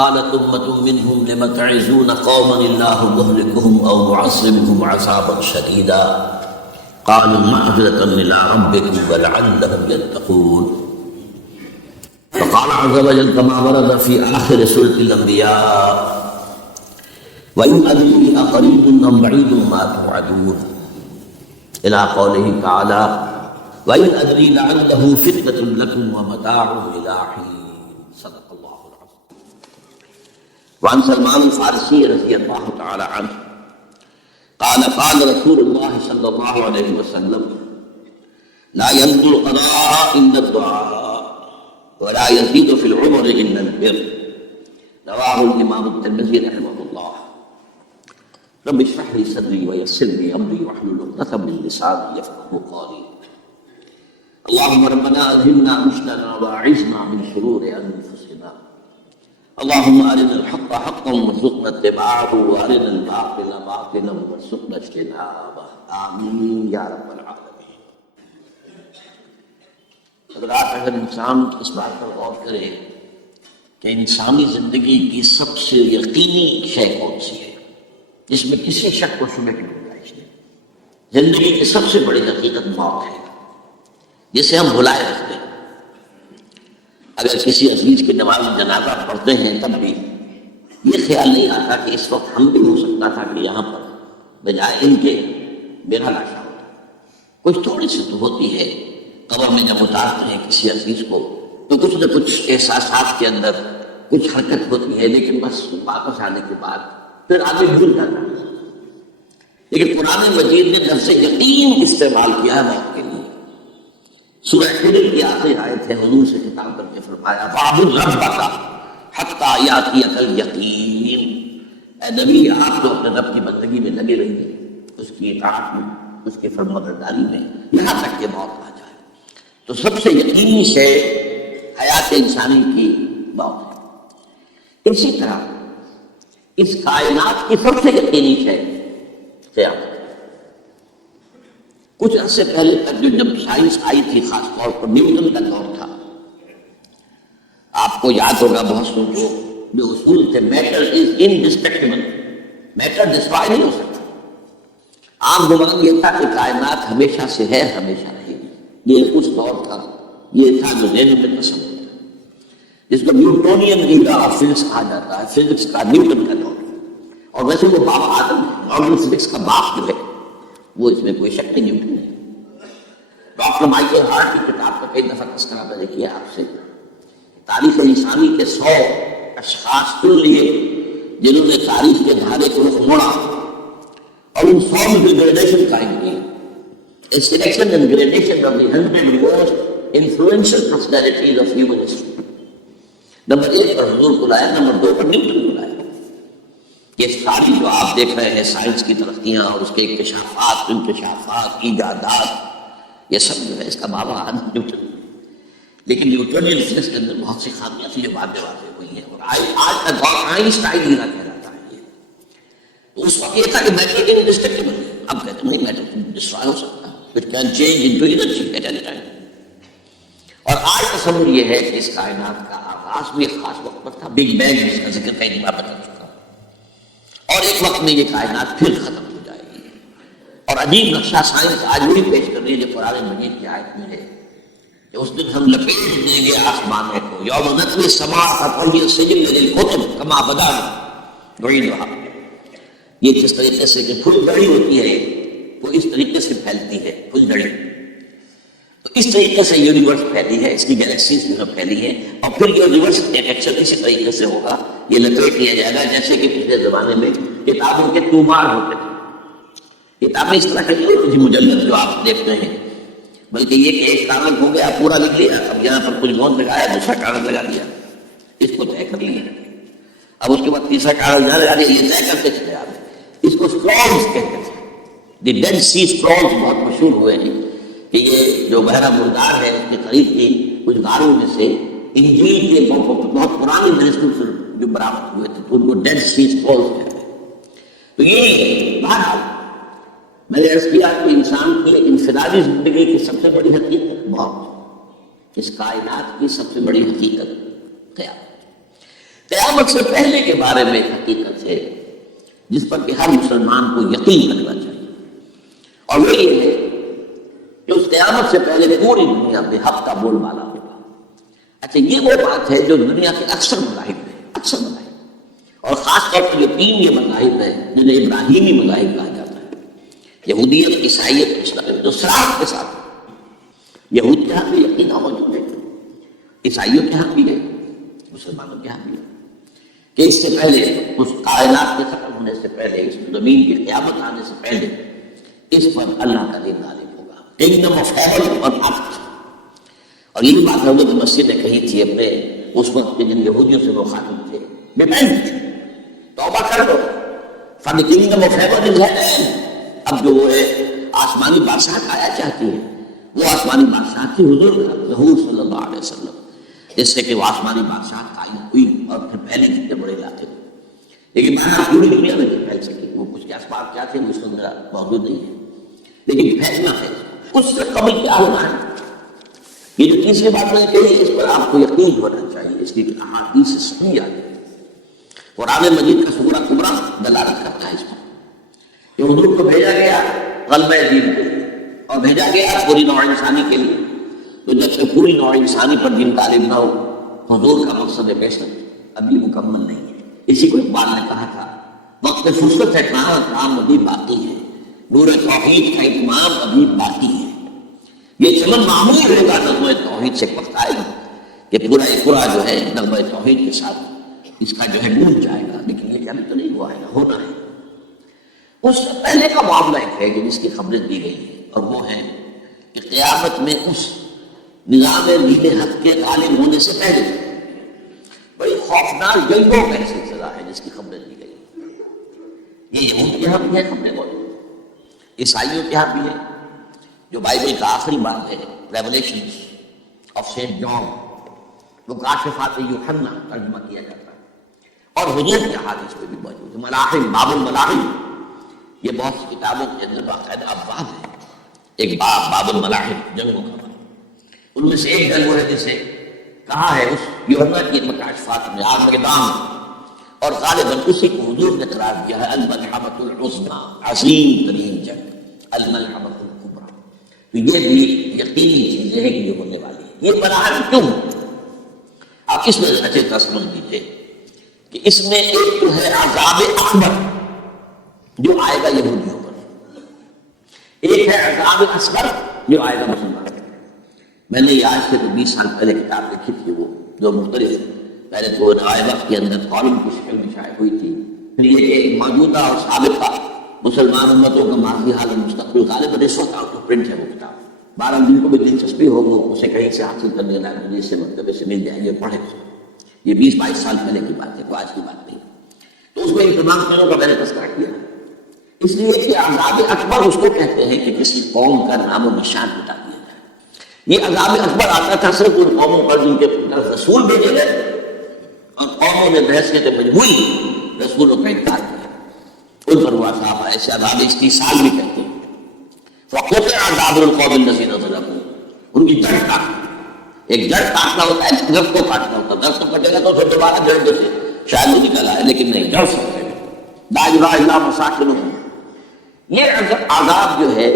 قالت أمة منهم لم تعظون قوما الله مهلكهم أو معذبهم عذابا شديدا قالوا معذرة إلى ربكم ولعلهم يتقون. فقال عز وجل كما ورد في آخر سورة الأنبياء وإن أدري أقريب أم بعيد ما توعدون إلى قوله تعالى وإن أدري لعله فتنة لكم ومتاع إلى حين. صدق الله العظيم. وعن سلمان الفارسی رضی اللہ تعالی عنہ قال قال رسول اللہ صلی اللہ علیہ وسلم لا ينظر القضاء إلا الدعاء ولا يزيد في العمر إلا البر. رواه الإمام الترمذي رحمه الله. رب اشرح لي صدري ويسر لي أمري واحلل عقدة من لساني يفقهوا قولي. اللهم ربنا ألهمنا رشدنا وأعذنا من شرور أنفسنا. اللهم أرنا الحق حقا وارزقنا اتباعه وأرنا الباطل باطلا وارزقنا اجتنابه. آمین یا رب العالمین. اگر انسان اس بات پر غور کرے کہ انسانی زندگی کی سب سے یقینی شے کون سی ہے جس میں کسی شک و شبہ کی گنجائش نہیں. زندگی کی سب سے بڑی حقیقت موت ہے جسے ہم بھلائے رکھتے ہیں. اگر کسی عزیز کی نماز جنازہ پڑھتے ہیں تب بھی یہ خیال نہیں آتا کہ اس وقت ہم بھی ہو سکتا تھا کہ یہاں پر بجائے ان کے میرا لاشا ہوتا. کچھ تھوڑی سی تو ہوتی ہے. قبر میں جب اتارتے ہیں کسی عزیز کو تو کچھ نہ کچھ احساسات کے اندر کچھ حرکت ہوتی ہے، لیکن بس واپس آنے کے بعد پھر آگے بھول جاتا ہے. لیکن قرآن مجید نے لفظ یقین استعمال کیا ہے موت کے لیے. سورہ حجر کی آخری آیت ہے، حضور سے خطاب کر کے فرمایا وَاعْبُدْ رَبَّكَ حَتَّىٰ يَأْتِيَكَ الْيَقِينُ. اے نبی آپ تو اپنے رب کی بندگی میں لگے رہیے، اس کی اطاعت میں، اس کی فرمانبرداری میں، یہاں تک کہ موت آ جائے. تو سب سے یقینی شے حیات انسانی کی موت ہے. اسی طرح اس کائنات کی سب سے یقینی شے قیامت. کچھ عرصے پہلے تک جب سائنس آئی تھی، خاص طور پر نیوٹن کا دور تھا، آپ کو یاد ہوگا بہت سو جو اصول تھے. میٹر از انڈسٹرکٹیبل، میٹر ڈسٹرائے نہیں ہو سکتا. عام گمان یہ تھا کہ کائنات ہمیشہ سے ہے، ہمیشہ رہے گی. یہ کچھ دور تھا، یہ تھا جو ذہن میں تصور تھا، جس کو نیوٹونین ایرا آف فزکس کہا جاتا ہے. فزکس کا نیوٹن کا دور. اور ویسے وہ باپ آدم ہے، ماڈرن فزکس کا باپ جو ہے وہ اس میں کوئی شک نہیں، نیوٹن ہے. ڈاکٹر مائیکل ہارٹ کی کتاب کا کئی دفعہ تذکرہ میں نے کیا آپ سے. تاریخ انسانی کے 100 اشخاص چن لیے جنہوں نے تاریخ کے دھارے کو رخ موڑا اور ان 100 میں گریڈیشن قائم کی. A selection and gradation of the 100 most influential personalities of human history. Number 1 پر حضور کو لایا، نمبر 2 پر نیوٹن کو لایا. یہ ساری جو آپ دیکھ رہے ہیں سائنس کی ترقیاں اور اس کے انکشافات، ایجادات، یہ سب جو ہے اس کا بابا آدم نیوٹن. لیکن نیوٹنین فزکس کے اندر بہت سی خامیاں تھیں جو بعد میں واضح ہوئی ہیں. اور آج کا دور آئنسٹائن ایرا کہلاتا ہے. تو اس وقت یہ تھا کہ میٹر انڈسٹرکٹیبل ہے. اب کہتے ہیں نہیں، میٹر ڈسٹرائے ہو سکتا ہے. It can change into energy at any time. اور آج تصور یہ ہے کہ اس کائنات کا آغاز بھی ایک خاص وقت پر تھا. بگ بینگ جس کا ذکر کئی بار بتا چکا. اور ایک وقت میں یہ کائنات پھر ختم ہو جائے گی. اور عجیب نقشہ سائنس آج وہی پیش کر رہی ہے جو قرآن مجید کی آیت میں ہے کہ اس دن ہم لپیٹ دیں گے آسمانوں کو. یوم نطوی السماء کطی السجل للکتب کما بدانا نعیدها. یہ کس طریقے سے کہ پھول جڑی ہوتی ہے وہ اس طریقے سے پھیلتی ہے، پھول جڑی. تو اس طریقے سے یونیورس پھیلی ہے، اس کی گیلیکسیز جو پھیلی ہے. اور پھر یونیورس ایکشن اسی طریقے سے ہوگا. یہ لپیٹ لیا جائے گا جیسے کہ پچھلے زمانے میں کتابوں کے طومار ہوتے تھے. کتابیں اس طرح کی نہیں تھی مجلد جو آپ دیکھتے ہیں، بلکہ یہ کہ ایک کاغذ ہو گیا پورا لکھ لیا، اب یہاں پر کچھ گوند لگایا، دوسرا کاغذ لگا دیا، اس کو طے کر لیا. اب اس کے بعد تیسرا کاغذ نہ لگا دیا، یہ طے کرتے چلے آ رہے. اس کو اسکرولز کہتے تھے. دی ڈیڈ سی اسکرولز بہت مشہور ہوئے ہیں کہ یہ جو بحیرہ مردار ہے اس کے قریب کی کچھ غاروں میں سے انجیل کے بہت پرانے مینuscripts جو برآمد ہوئے تھے تو ان کو ڈیڈ سی اسکرولز کہتے ہیں. تو یہ بہرحال میں نے عرض کیا کہ انسان کی انفرادی زندگی کی سب سے بڑی حقیقت موت، اس کائنات کی سب سے بڑی حقیقت قیامت. قیامت سے پہلے کے بارے میں حقیقت ہے جس پر کہ ہر مسلمان کو یقین رکھنا چاہیے، اور وہ یہ ہے کہ اس قیامت سے پہلے پوری دنیا میں حق کا بول بالا ہوگا۔ اچھا، یہ وہ بات ہے جو دنیا کے اکثر مذاہب میں، اکثر مذاہب، اور خاص طور پر جو تین یہ مذاہب ہیں جنہیں ابراہیمی مذاہب کہا جاتا ہے، یہودیت، عیسائیت، اسلام، جو صراحت کے ساتھ یہود کے ہاں بھی یقین موجود ہے، عیسائیوں کے ہاں بھی ہے، مسلمانوں کے ہاں بھی ہے، کہ اس سے پہلے، اس کائنات کے ختم ہونے سے پہلے، اس زمین کی قیامت آنے سے پہلے اس پر اللہ کا دین غالب ہوگا، کنگڈم آف ہیون اور ارتھ۔ اور یہی بات حضرت مسیح نے کہی تھی اپنے اس وقت کے جن یہودیوں سے مخاطب تھے، ریپینٹ، توبہ کر دو، for the kingdom of heaven is heaven. اب جو وہ ہے آسمانی بادشاہت آیا چاہتی ہے، وہ آسمانی بادشاہت کی حضور کا ظہور صلی اللہ علیہ وسلم، جس سے کہ وہ آسمانی بادشاہت قائم ہوئی اور پھر پہلے کتنے بڑے علاقے تھے، لیکن میں پوری دنیا میں نہیں پھیل سکی، وہ کچھ کے اسباب کیا تھے وہ اس کو موجود نہیں ہے، لیکن پھیلنا ہے۔ اس سے قبل کیا ہونا ہے، یہ جو تیسری بات میں نے کہی، اس پر آپ کو یقین ہونا چاہیے، اس کی احادیث صحیح آتی ہے، قرآن مجید کا سورہ کبریٰ دلالت کرتا ہے اس پر کہ حضور کو بھیجا گیا غلبہ دین کے لیے، اور بھیجا گیا پوری نوع انسانی کے لیے، تو جب تک پوری نوع انسانی پر دین غالب نہ ہو، حضور کا مقصد بعثت ابھی مکمل نہیں ہے۔ اسی کو اقبال نے کہا تھا، وقت فرصت ہے کہاں، کام ابھی باقی ہے، نور توحید کا اتمام ابھی باقی ہے۔ یہ چمن معمول ہوگا نغمہ توحید سے پکائے گا کہ پورا جو ہے نغمہ توحید کے ساتھ اس کا جو ہے ڈوب جائے گا، لیکن یہ ابھی تو نہیں ہوا ہے، ہونا ہے۔ اس سے پہلے کا معاملہ ایک ہے جس کی خبریں دی گئی ہیں، اور وہ ہے کہ قیامت میں اس نظام دین حق کے غالب ہونے سے پہلے بڑی خوفناک جنگوں کا سلسلہ ہے جس کی خبریں دی گئی ہیں۔ یہ یہود کے ہاں بھی ہے خبریں موجود، عیسائیوں کے ہاں بھی ہے، جو بائبل کا آخری باب ہے، ریولیشنز آف سینٹ جان، وہ کاشفات یوحنا ترجمہ کیا جاتا ہے، اور حضور کے حدیث میں بھی موجود ہے، ملاحم، باب الملاحم، یہ بہت سی کتابوں کے اندر باقاعدہ ابواب ہے، ایک باب، باب الملاحم، جنگوں کا باب، ان میں سے ایک جنگ ہے جسے کہا ہے اس یوحنا کی مکاشفات میں آرمگدان، اور غالباً اسی کو حضور نے قرار دیا ہے الملحمۃ العظمیٰ، عظیم ترین جنگ، الملحمۃ الکبریٰ۔ تو یہ بھی یقینی چیزیں ہیں کہ یہ ہونے والی ہے۔ یہ ملاحم کیوں؟ آپ اس میں اچھے طرح سمجھ لیجیے کہ اس میں ایک تو ہے عذاب اکبر جو آئے گا یہودیوں پر، ایک ہے عذاب اصغر جو آئے گا مسلمانوں پر۔ میں نے یہ آج سے 20 سال پہلے کتاب لکھی تھی، وہ جو مختلف پہلے تو آئے وقت کے اندر قانون کی شکل میں شائع ہوئی تھی، پھر یہ کہ موجودہ اور سابقہ مسلمان امتوں کا ماضی حال و مستقبل غالباً اس وقت آؤٹ آف پرنٹ ہے وہ کتاب، 12 جن کو بھی دلچسپی ہو وہ اسے کہیں سے حاصل کرنے لائبریری سے مکتبے سے مل جائے، یہ پڑھے۔ یہ 20-22 سال پہلے کی بات ہے، کوئی آج کی بات نہیں۔ تو اس میں ان تمام چیزوں کا میں نے تذکرہ کیا، اس لیے کہ عذاب اکبر اس کو کہتے ہیں کہ کسی قوم کا نام و نشان مٹا دیا جائے۔ یہ عذاب اکبر آتا تھا صرف ان قوموں پر جن کے طرف رسول بھیجے گئے اور قوموں نے بحثیت مجبوری رسولوں کا انکار کیا، ان پر ہوا صاحب ایسے عذاب استیصال بھی کہتے ہیں۔ فقطع عذاب القوم الذین ظلموا، ان کی جڑ کاٹنا، ایک جڑ کاٹنا ہوتا ہے، درخت کو کاٹنا ہوتا ہے، درخت کو کٹے گا تو پھر دوبارہ جڑ سے شاید وہ نکل آئے، لیکن نہیں، جڑ سے کٹے گا، لا الہ الا مساکنہم۔ یہ عذاب جو ہے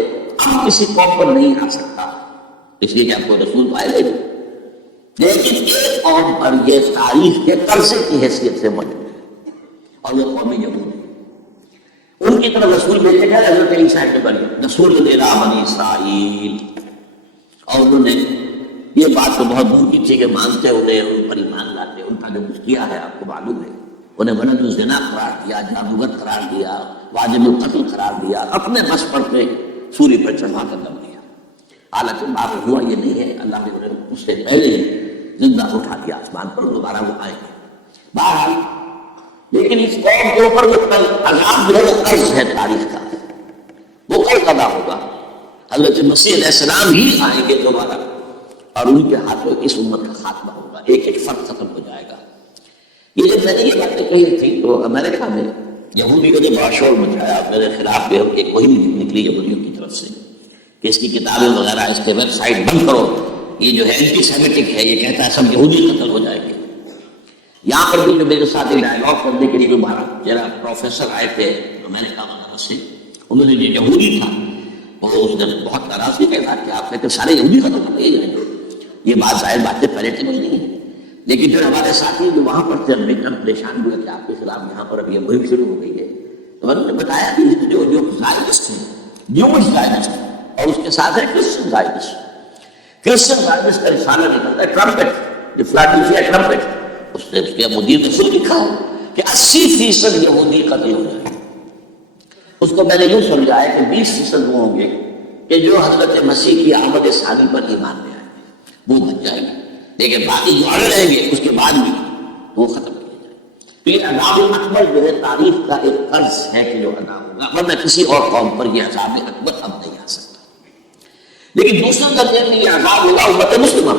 ہم کسی قوم پر نہیں آ سکتا، اس لیے کہ آپ کو رسول پائے گا، لیکن ایک قوم پر یہ تاریخ کے قرضے کی حیثیت سے موجود ہے، اور وہ قوم یہود ہے۔ ان کی طرف رسول بھیجے گئے حضرت عیسیٰ ابن مریم، رسول الی بنی اسرائیل، اور انہوں نے یہ بات تو بہت دور کی تھی کہ مانتے انہیں، ان پر ایمان لاتے، ان کا جو کچھ کیا ہے آپ کو معلوم ہے، انہیں ولد الزنا قرار دیا، جادوگر قرار دیا، واجب القتل قرار دیا، اپنے مسپر پہ سوری پر چڑھا کر دم دیا۔ حالانکہ بات ہوا یہ نہیں ہے، اللہ نے انہیں اس سے پہلے زندہ اٹھا دیا آسمان پر، دوبارہ وہ آئے گے بہرحال۔ لیکن اس قوم کے اوپر وہ عذاب جو ہے وہ قرض ہے تاریخ کا، وہ قرض ادا ہوگا۔ حضرت مسیح علیہ السلام ہی آئیں گے دوبارہ، اور ان کے ہاتھوں اس امت کا خاتمہ ہوگا، ایک ایک فرد ختم ہو جائے گا۔ یہ جب میں نے یہ باتیں کہی تھی تو امریکہ میں یہودیوں نے بڑا شور مچایا، میرے خلاف ایک مہم نکلی یہودیوں کی طرف سے کہ اس کی کتابیں وغیرہ، اس کے ویب سائٹ بند کرو، یہ جو ہے اینٹی سیمیٹک ہے، یہ کہتا ہے سب یہودی قتل ہو جائیں گے۔ یہاں پر بھی جو میرے ساتھ ڈائلاگ کرنے کے لیے دوبارہ ذرا پروفیسر آئے تھے تو میں نے کہا مدرسے سے، انہوں نے جو یہودی تھا وہ اس نے بہت ناراضگی کا اظہار کیا، آپ نے سارے یہودی ختم کر دیے. یہ بات ظاہر بات ہے پہلے سے نہیں ہے، لیکن جو ہمارے ساتھی جو وہاں پر تھے ہم پریشان ہوئے کہ آپ کے خلاف یہاں پر ابھی مہم شروع ہو گئی ہے. تو انہوں نے بتایا کہ جو زائدسٹ ہیں جوش زائدسٹ اور اس کے ساتھ ہے کرسچن زائدسٹ. کرسچن زائدسٹ کا رسالہ نکلتا ہے ٹرمپٹ، جو فلاڈیلفیا ٹرمپٹ، اس نے اس کے مدیر نے خود لکھا کہ 80% یہودی قتل ہو جائے. اس کو میں نے یوں سمجھا ہے کہ 20% وہ ہوں گے کہ جو حضرت مسیح کی آمد ثانی پر ایمان لے آئیں گے، وہ بچ جائیں گے، لیکن باقی جو اڑ رہیں گے اس کے بعد بھی وہ ختم کیے جائیں. تو یہ عذاب اکبر جو ہے تاریخ کا ایک قرض ہے کہ جو ادا ہوگا، ورنہ کسی اور قوم پر یہ عذاب اکبر اب نہیں آ سکتا. لیکن دوسرے درجے میں یہ عذاب ہوگا امت مسلمہ.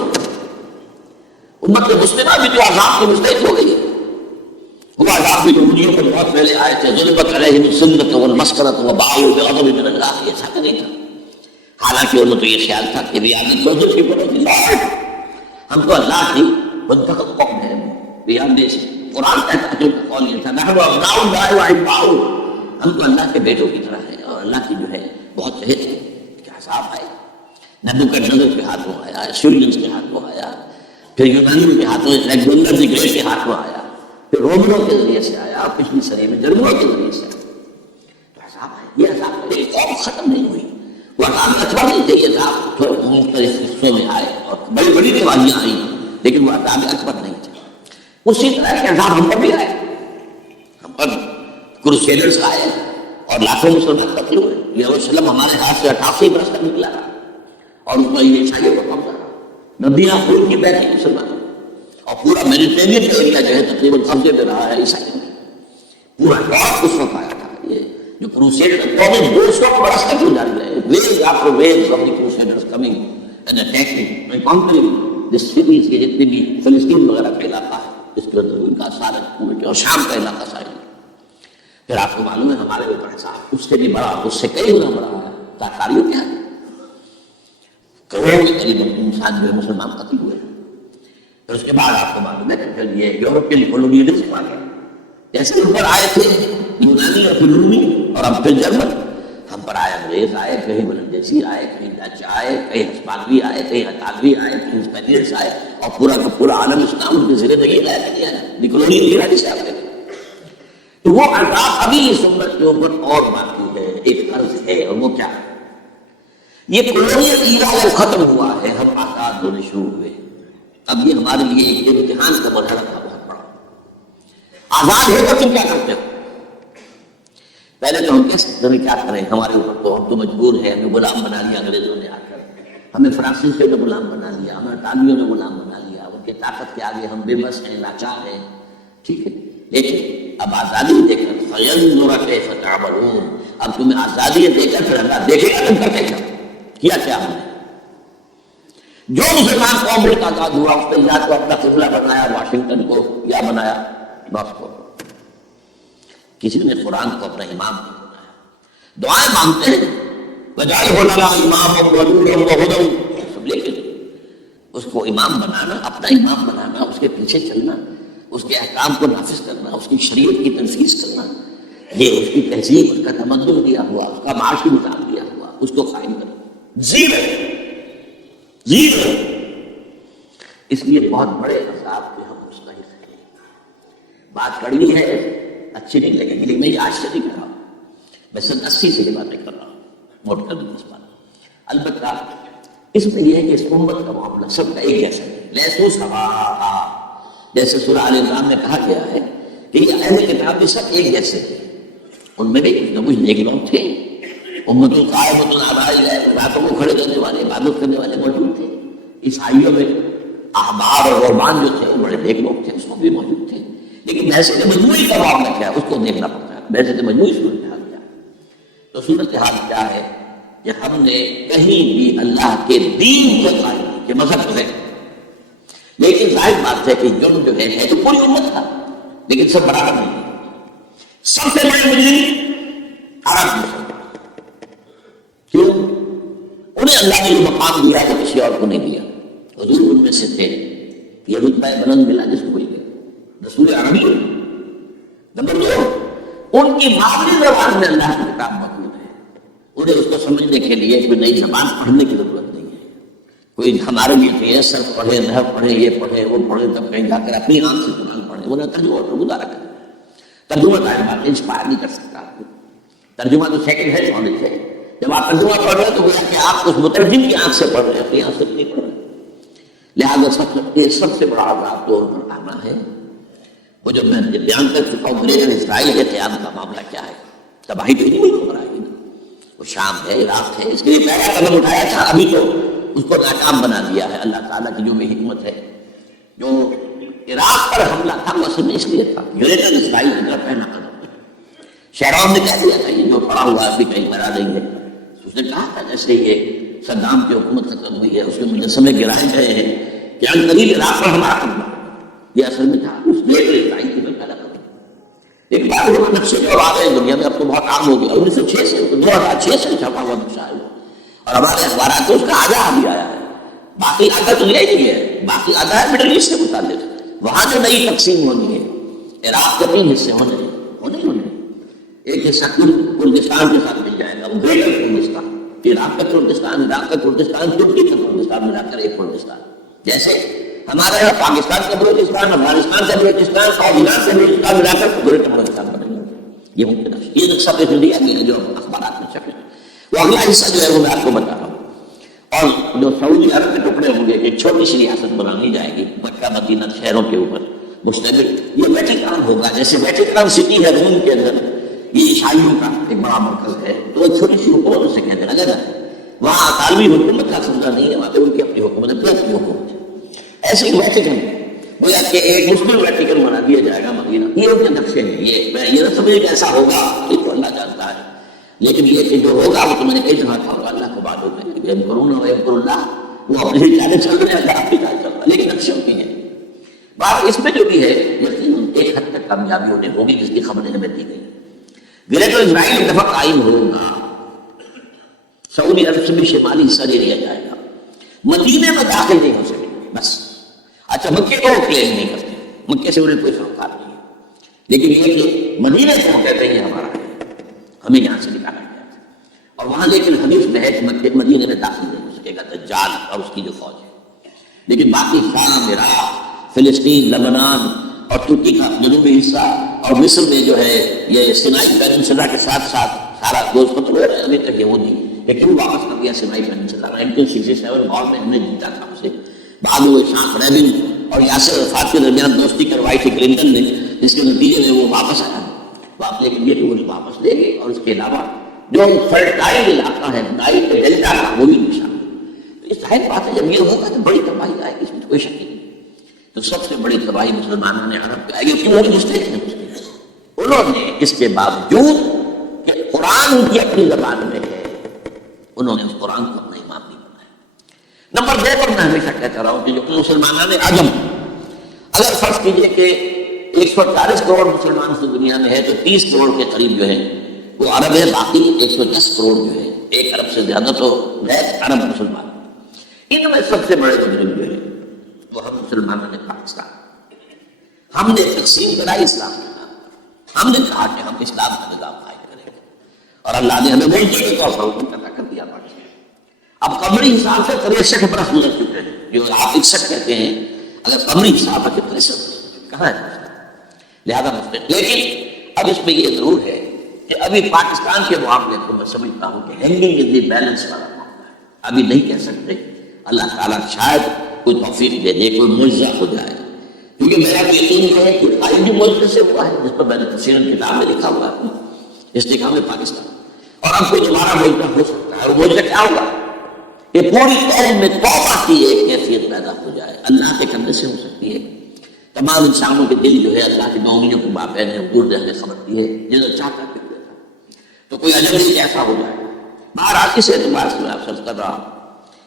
امت مسلمہ بھی جو عذاب کی مستحق ہو گئی ہے، وہ عذاب بھی یہودیوں پر بہت پہلے آئے تھے، ضربت علیہم الذلۃ والمسکنۃ وباءوا بغضب من اللہ. یہ ایسا نہیں تھا، حالانکہ انہوں نے تو یہ خیال تھا کہ ہم تو اللہ کی منتخب قوم ہے. قرآن کہتا ہے جو قول یہ تھا نحن ابناء اللہ واحباؤہ، ہم تو اللہ کے بیٹوں کی طرح ہیں اور اللہ کی جو ہے بہت چہت ہے. کیا عذاب آئے، نبوکدنضر کے ہاتھوں آیا، سیرینس کے ہاتھوں آیا، پھر یونانیوں کے ہاتھوں الیگزینڈر دی گریٹ کے ہاتھوں آیا، پھر رومنوں کے ذریعے سے آیا، پچھلی صدی میں جرمنوں کے ذریعے سے آیا. تو عذاب ہے، یہ عذاب ہے، قوم ختم نہیں ہوئی. وہ عذاب اکبر نہیں تھے، یہ عذاب مختلف حصوں میں آئے اور بڑی بڑی دیوالیاں آئیں، لیکن وہ عذاب اکبر نہیں تھے. اسی طرح کے عذاب ہم پر بھی آئے، ہم پر کروسیڈرز آئے اور لاکھوں مسلمان قتل ہوئے. یروشلم ہمارے ہاتھ سے 88 برس تک نکلا رہا اور اس میں یہ عیسائیوں کو قبضہ رہا، ندیاں خون کی بہتی مسلمانوں اور پورا میڈیٹرینین کا ایریا جو ہے تقریباً قبضے میں رہا ہے عیسائیوں میں. پورا ڈاٹ اس وقت آیا تھا. یہ جو کروسیڈر 200 برس تک جاری رہے، waves after waves of the crusaders coming and attacking and conquering the cities. یہ جتنے بھی فلسطین وغیرہ کا علاقہ ہے اس کے اندر ان کا سارا اور شام کا علاقہ سارا. پھر آپ کو معلوم ہے ہمارے اوپر صاحب اس سے بھی بڑا، اس سے کئی گنا بڑا ہے تاکاریوں کیا ہے، کروڑوں کے قریب انسان جو ہے مسلمان قتل ہوئے. پھر اس کے بعد آپ کو معلوم ہے کہ یہ یورپین کولونیلزم آ گیا. جیسے اوپر آئے تھے یونانی اور پھر رومی اور اب پھر جرمن، ہم پر آئے انگریز آئے، کہیں بلندیسی آئے، کہیں ڈچ آئے، کہیں ہسپانوی آئے، کہیں اطالوی آئے، کہیں اسپینیئرس آئے اور پورا کا پورا عالم اسلام ان کی زیر دگی لایا گیا ہے. کولونیل ایرا جسے آپ کہتے ہیں. تو وہ عذاب ابھی اس امت کے اوپر اور باقی ہے، ایک قرض ہے، اور وہ کیا ہے؟ یہ کولونیل ایرا وہ ختم ہوا ہے، ہم آزاد ہونے شروع ہوئے. اب یہ ہمارے لیے ایک امتحان کا مرحلہ تھا بہت بڑا. آزاد ہے تو تم کیا کرتے ہو؟ پہلے تو ہم کہہ سکتے ہیں کیا کریں، ہمارے اوپر تو ہم تو مجبور ہیں، ہمیں غلام بنا لیا انگریزوں نے آ کر، ہمیں فرانسیسیوں نے غلام بنا لیا، ہمیں اطالیوں نے غلام بنا لیا، ان کی طاقت کے آگے ہم بے بس ہیں، لاچار ہیں. ٹھیک ہے، لیکن اب آزادی دے کر فَيَنْظُرَ كَيْفَ تَعْمَلُونَ، اب تمہیں آزادی دے کر پھر اللہ دیکھے گا تم کرتے کیا کیا ہم نے. جو مسلمان قوم ملک آزاد ہوا اس نے یا تو اپنا قبلہ بنایا واشنگٹن کو یا بنایا ماسکو کو. کسی نے قرآن کو اپنا امام نہیں بنایا. دعائیں مانگتے ہیں وَجَعَلْهُ لَنَا إِمَامًا وَنُورًا وَهُدًى، لیکن اس کو امام بنانا، اپنا امام بنانا، اس کے پیچھے چلنا، اس کے احکام کو نافذ کرنا، اس کی شریعت کی تنفیذ کرنا، یہ اس کی تہذیب، اس کا تمدن دیا ہوا، اس کا معاشی نظام دیا ہوا، اس کو قائم کرنا زیرو. اس لیے بہت بڑے عذاب کے ہم مستحق ہیں. بات کڑوی ہے، اچھی نہیں لگے گی، لیکن میں یہ آج سے نہیں کر رہا ہوں، میں سن 80 سے یہ باتیں کر رہا ہوں. نوٹ کر دیں اس بات. البتہ اس میں یہ ہے کہ اس امت کا معاملہ سب کا ایک جیسا ہے. لیسو سواء، جیسے سورہ آل عمران میں کہا گیا ہے کہ یہ اہل کتاب بھی سب ایک جیسے ہیں. ان میں بھی کچھ نہ کچھ نیک لوگ تھے، امت قائمۃ علی راتوں کو کھڑے کرنے والے، عبادت کرنے والے موجود تھے. عیسائیوں میں احبار اور رہبان جو تھے بڑے نیک لوگ تھے، اس میں بھی موجود تھے. لیکن حیثیت مجموعی کا معاملہ کیا ہے اس کو دیکھنا پڑتا ہے. حیثیت مجموعی صورتحال کیا ہے؟ تو صورتحال کیا ہے کہ ہم نے کہیں بھی اللہ کے دین کو قائم نہیں کہ مذہب تو ہے، لیکن ظاہر بات ہے کہ جرم جو ہے تو پوری امت تھا، لیکن سب برابر نہیں. سب سے بڑے مجرم عرب مسلمان. کیوں؟ انہیں اللہ نے جو مقام دیا ہے کسی اور کو نہیں دیا. حضور ان میں سے تھے. یہ رتبہ بلند ملا جس کو کوئی نہیں. رسول عربی. نمبر 2، ان کی مادری زبان میں اللہ کی کتاب موجود ہے، انہیں اس کو سمجھنے کے لیے کوئی نئی زبان پڑھنے کی ضرورت نہیں ہے. کوئی ہمارے لیے تیسر پڑھے، نہ پڑھے، یہ پڑھے، وہ پڑھے، تب کہیں جا کر اپنی آنکھ سے قرآن پڑھے. انہیں ترجمہ پر گزارا کرے. ترجمہ تعلیمات انسپائر نہیں کر سکتا آپ کو. ترجمہ تو سیکنڈ ہینڈ ہونے چاہیے. جب آپ ترجمہ پڑھ رہے ہیں تو گویا کہ آپ اس مترجم کی آنکھ سے پڑھ رہے ہیں، اپنی آنکھ سے نہیں پڑھ رہے. لہٰذا سب سے بڑا عذاب تو پر آنا ہے. وہ جو میں بیان کر چکا ہوں، گریٹر اسرائیل کے قیام کا معاملہ کیا ہے. تباہی تو نہیں ہو رہا ہے نا. وہ شام ہے، عراق ہے، اس کے لیے پہلا قدم اٹھایا تھا، ابھی تو اس کو ناکام بنا دیا ہے. اللہ تعالیٰ کی جو بھی حکمت ہے. جو عراق پر حملہ تھا وہ اصل میں اس لیے تھا گریٹر اسرائیل کا پہلا قدم. شہرون نے کہہ دیا تھا یہ جو پڑا ہوا ہے کہیں مرا نہیں ہے. اس نے کہا تھا جیسے یہ صدام کی حکومت ختم ہوئی ہے، اس کے مجسمے گرائے گئے ہیں کہ قریب عراق پر ہمارا حملہ. یہ اصل میں تھا اس گریٹر اسرائیل کی پہلا قدم. ایک بار وہ نقشے جو آ رہے ہیں دنیا میں، اب تو بہت عام ہو گیا. 1906 سے 2006 سے چھپا ہوا نقشہ ہے اور ہمارے اخبارات تو اس کا آدھا بھی آیا ہے. باقی آدھا تو یہ نہیں ہے، باقی آدھا ہے مڈل ایسٹ سے متعلق. وہاں جو نئی تقسیم ہونی ہے، عراق کے 3 حصے ہونے ہیں. ایک حصہ کردستان کے ساتھ مل جائے گا، وہ گریٹر کردستان. عراق کا کردستان، عراق کا کردستان، ترکی کا کردستان ملا کر ایک کردستان. جیسے ہمارے یہاں پاکستان کا بلوچستان، افغانستان کا بلوچستان اور ایران کا بلوچستان ملا کر گریٹر کردستان بنے گا. یہ ممکن ہے. یہ نقشہ پیش دیا گیا ہے جو اخبارات میں چھپے. وہ اگلا حصہ جو ہے وہ میں آپ کو بتا رہا ہوں. اور جو سعودی عرب کے ٹکڑے ہوں گے، ایک چھوٹی سی ریاست بنانی جائے گی مکہ مدینہ شہروں کے اوپر مشتمل. یہ ویٹیکن ہوگا. جیسے ویٹیکن سٹی ہے روم کے اندر، یہ عیسائیوں کا ایک بڑا مرکز ہے، تو ایک چھوٹی سی حکومت سے کہتے لگا جائے. وہاں اطالوی حکومت کا سمجھا نہیں ہے، وہاں پہ ان کی اپنی حکومت ہے، اپنی حکومت ہے. ایسے ہی ویٹیکن وہ یا کہ ایک مسلم ویٹیکن بنا دیا جائے گا مدینہ. یہ ان کے نقشے ہیں. یہ نہ سمجھے کہ ایسا ہوگا، یہ تو اللہ جانتا ہے. لیکن یہ کہ جو ہوگا وہ تو میں نے کئی جگہ کہا ہوگا، اللہ کو بات ہوتا ہے کہ کروں اللہ، وہ اپنے چالے چل رہے ہیں، آپ کی چال چل رہا ہے، لیکن نقشے کی ہے. بات اس میں جو بھی ہے یقیناً ایک حد تک کامیابی ہونے ہوگی جس کی خبریں ہمیں دی گئی. گریٹر اسرائیل ایک دفعہ قائم ہوگا، سعودی عرب سے بھی شمالی حصہ لے لیا جائے گا. مدینے میں داخل نہیں ہو سکے بس. اچھا مکے کو وہ کلیم نہیں کرتے، مکے سے انہیں کوئی سروکار نہیں ہے. لیکن یہ کہ مدینے کو کہتے ہیں یہ ہمارا ہے، ہمیں یہاں سے نکالا گیا تھا. اور وہاں لیکن حدیث میں ہے کہ مکے مدینے میں داخل نہیں ہو سکے گا دجال اور اس کی جو فوج ہے. لیکن باقی شام، عراق، فلسطین، لبنان اور ترکی کا جنوبی حصہ اور مصر میں جو ہے یہ سینائی پیننسلا کے ساتھ ساتھ سارا دوست ختم ہو رہے ہیں. ابھی تک یہ وہ نہیں کہ کیوں واپس کر دیا سینائی پیننسلا. 1967 وار میں ہم نے جیتا تھا اسے. بعد میں شاہ فریبن اور یاسر عرفات کے درمیان دوستی کروائی تھی کلنٹن نے، جس کے نتیجے میں وہ واپس آیا. لیکن یہ کہ وہ واپس لے گئے. اور اس کے علاوہ جو فرٹائل علاقہ ہے نائل کے ڈیلٹا کا، وہ بھی نشان. اس ظاہر بات ہے جب یہ ہوگا تو بڑی تباہی آئے گی، اس میں کوئی شک نہیں. تو سب سے بڑی تباہی مسلمانوں نے عرب پہ آئے گی، کیوں وہ مسٹیک نہیں. انہوں نے اس کے باوجود کہ قرآن ان کی اپنی زبان میں ہے، انہوں نے اس قرآن کو اپنا امام نہیں بنایا. نمبر 2 پر میں ہمیشہ کہتا رہا ہوں کہ جو مسلمانان عجم، اگر فرض کیجئے کہ 140 کروڑ مسلمان اس دنیا میں ہے تو 30 کروڑ کے قریب جو ہے وہ عرب ہے، باقی 110 کروڑ جو ہے 1 ارب سے زیادہ تو غیر عرب مسلمان. ان میں سب سے بڑے مجرم جو ہے وہ ہم مسلمانوں نے پاکستان. ہم نے تقسیم کرائی اسلام کے نام پر. ہم نے کہا کہ ہم اسلام کا نظام قائم کریں گے اور اللہ نے ہمیں ملکی کے طور پر حکم پیدا کر دیا پاکستان. اب قمری حساب سے 63 برس گزر چکے ہیں، جو آپ 61 کہتے ہیں، اگر قمری حساب ہے 63 کہاں ہے. لہذا مستقل. لیکن اب اس میں یہ ضرور ہے کہ ابھی پاکستان کے معاملے کو میں سمجھتا ہوں کہ ہینگنگ ان دی بیلنس والا معاملہ ہے. ابھی نہیں کہہ سکتے. اللہ تعالیٰ شاید کوئی توفیق دے دے، کوئی معجزہ ہو جائے. کیونکہ میرا یقین ہے کہ قائم معجزے سے ہوا ہے، جس پر میں نے تفسیر کتاب میں لکھا ہوا ہے استحکام پاکستان. اور اب کوئی دوبارہ معجزہ ہو سکتا ہے. اور معجزہ کیا ہوگا کہ پوری قوم میں توبہ کی ایک کیفیت پیدا ہو جائے. اللہ کے کرنے سے ہو سکتی ہے. تمام انسانوں کے دل جو ہے اللہ کی نومیوں کو مابین ہے، دور رہنے خبر دی ہے جنہیں چاہتا کر دیتا. تو کوئی عجب نہیں ایسا ہو جائے. بہرحال اس اعتبار سے میں آپ سے کر رہا ہوں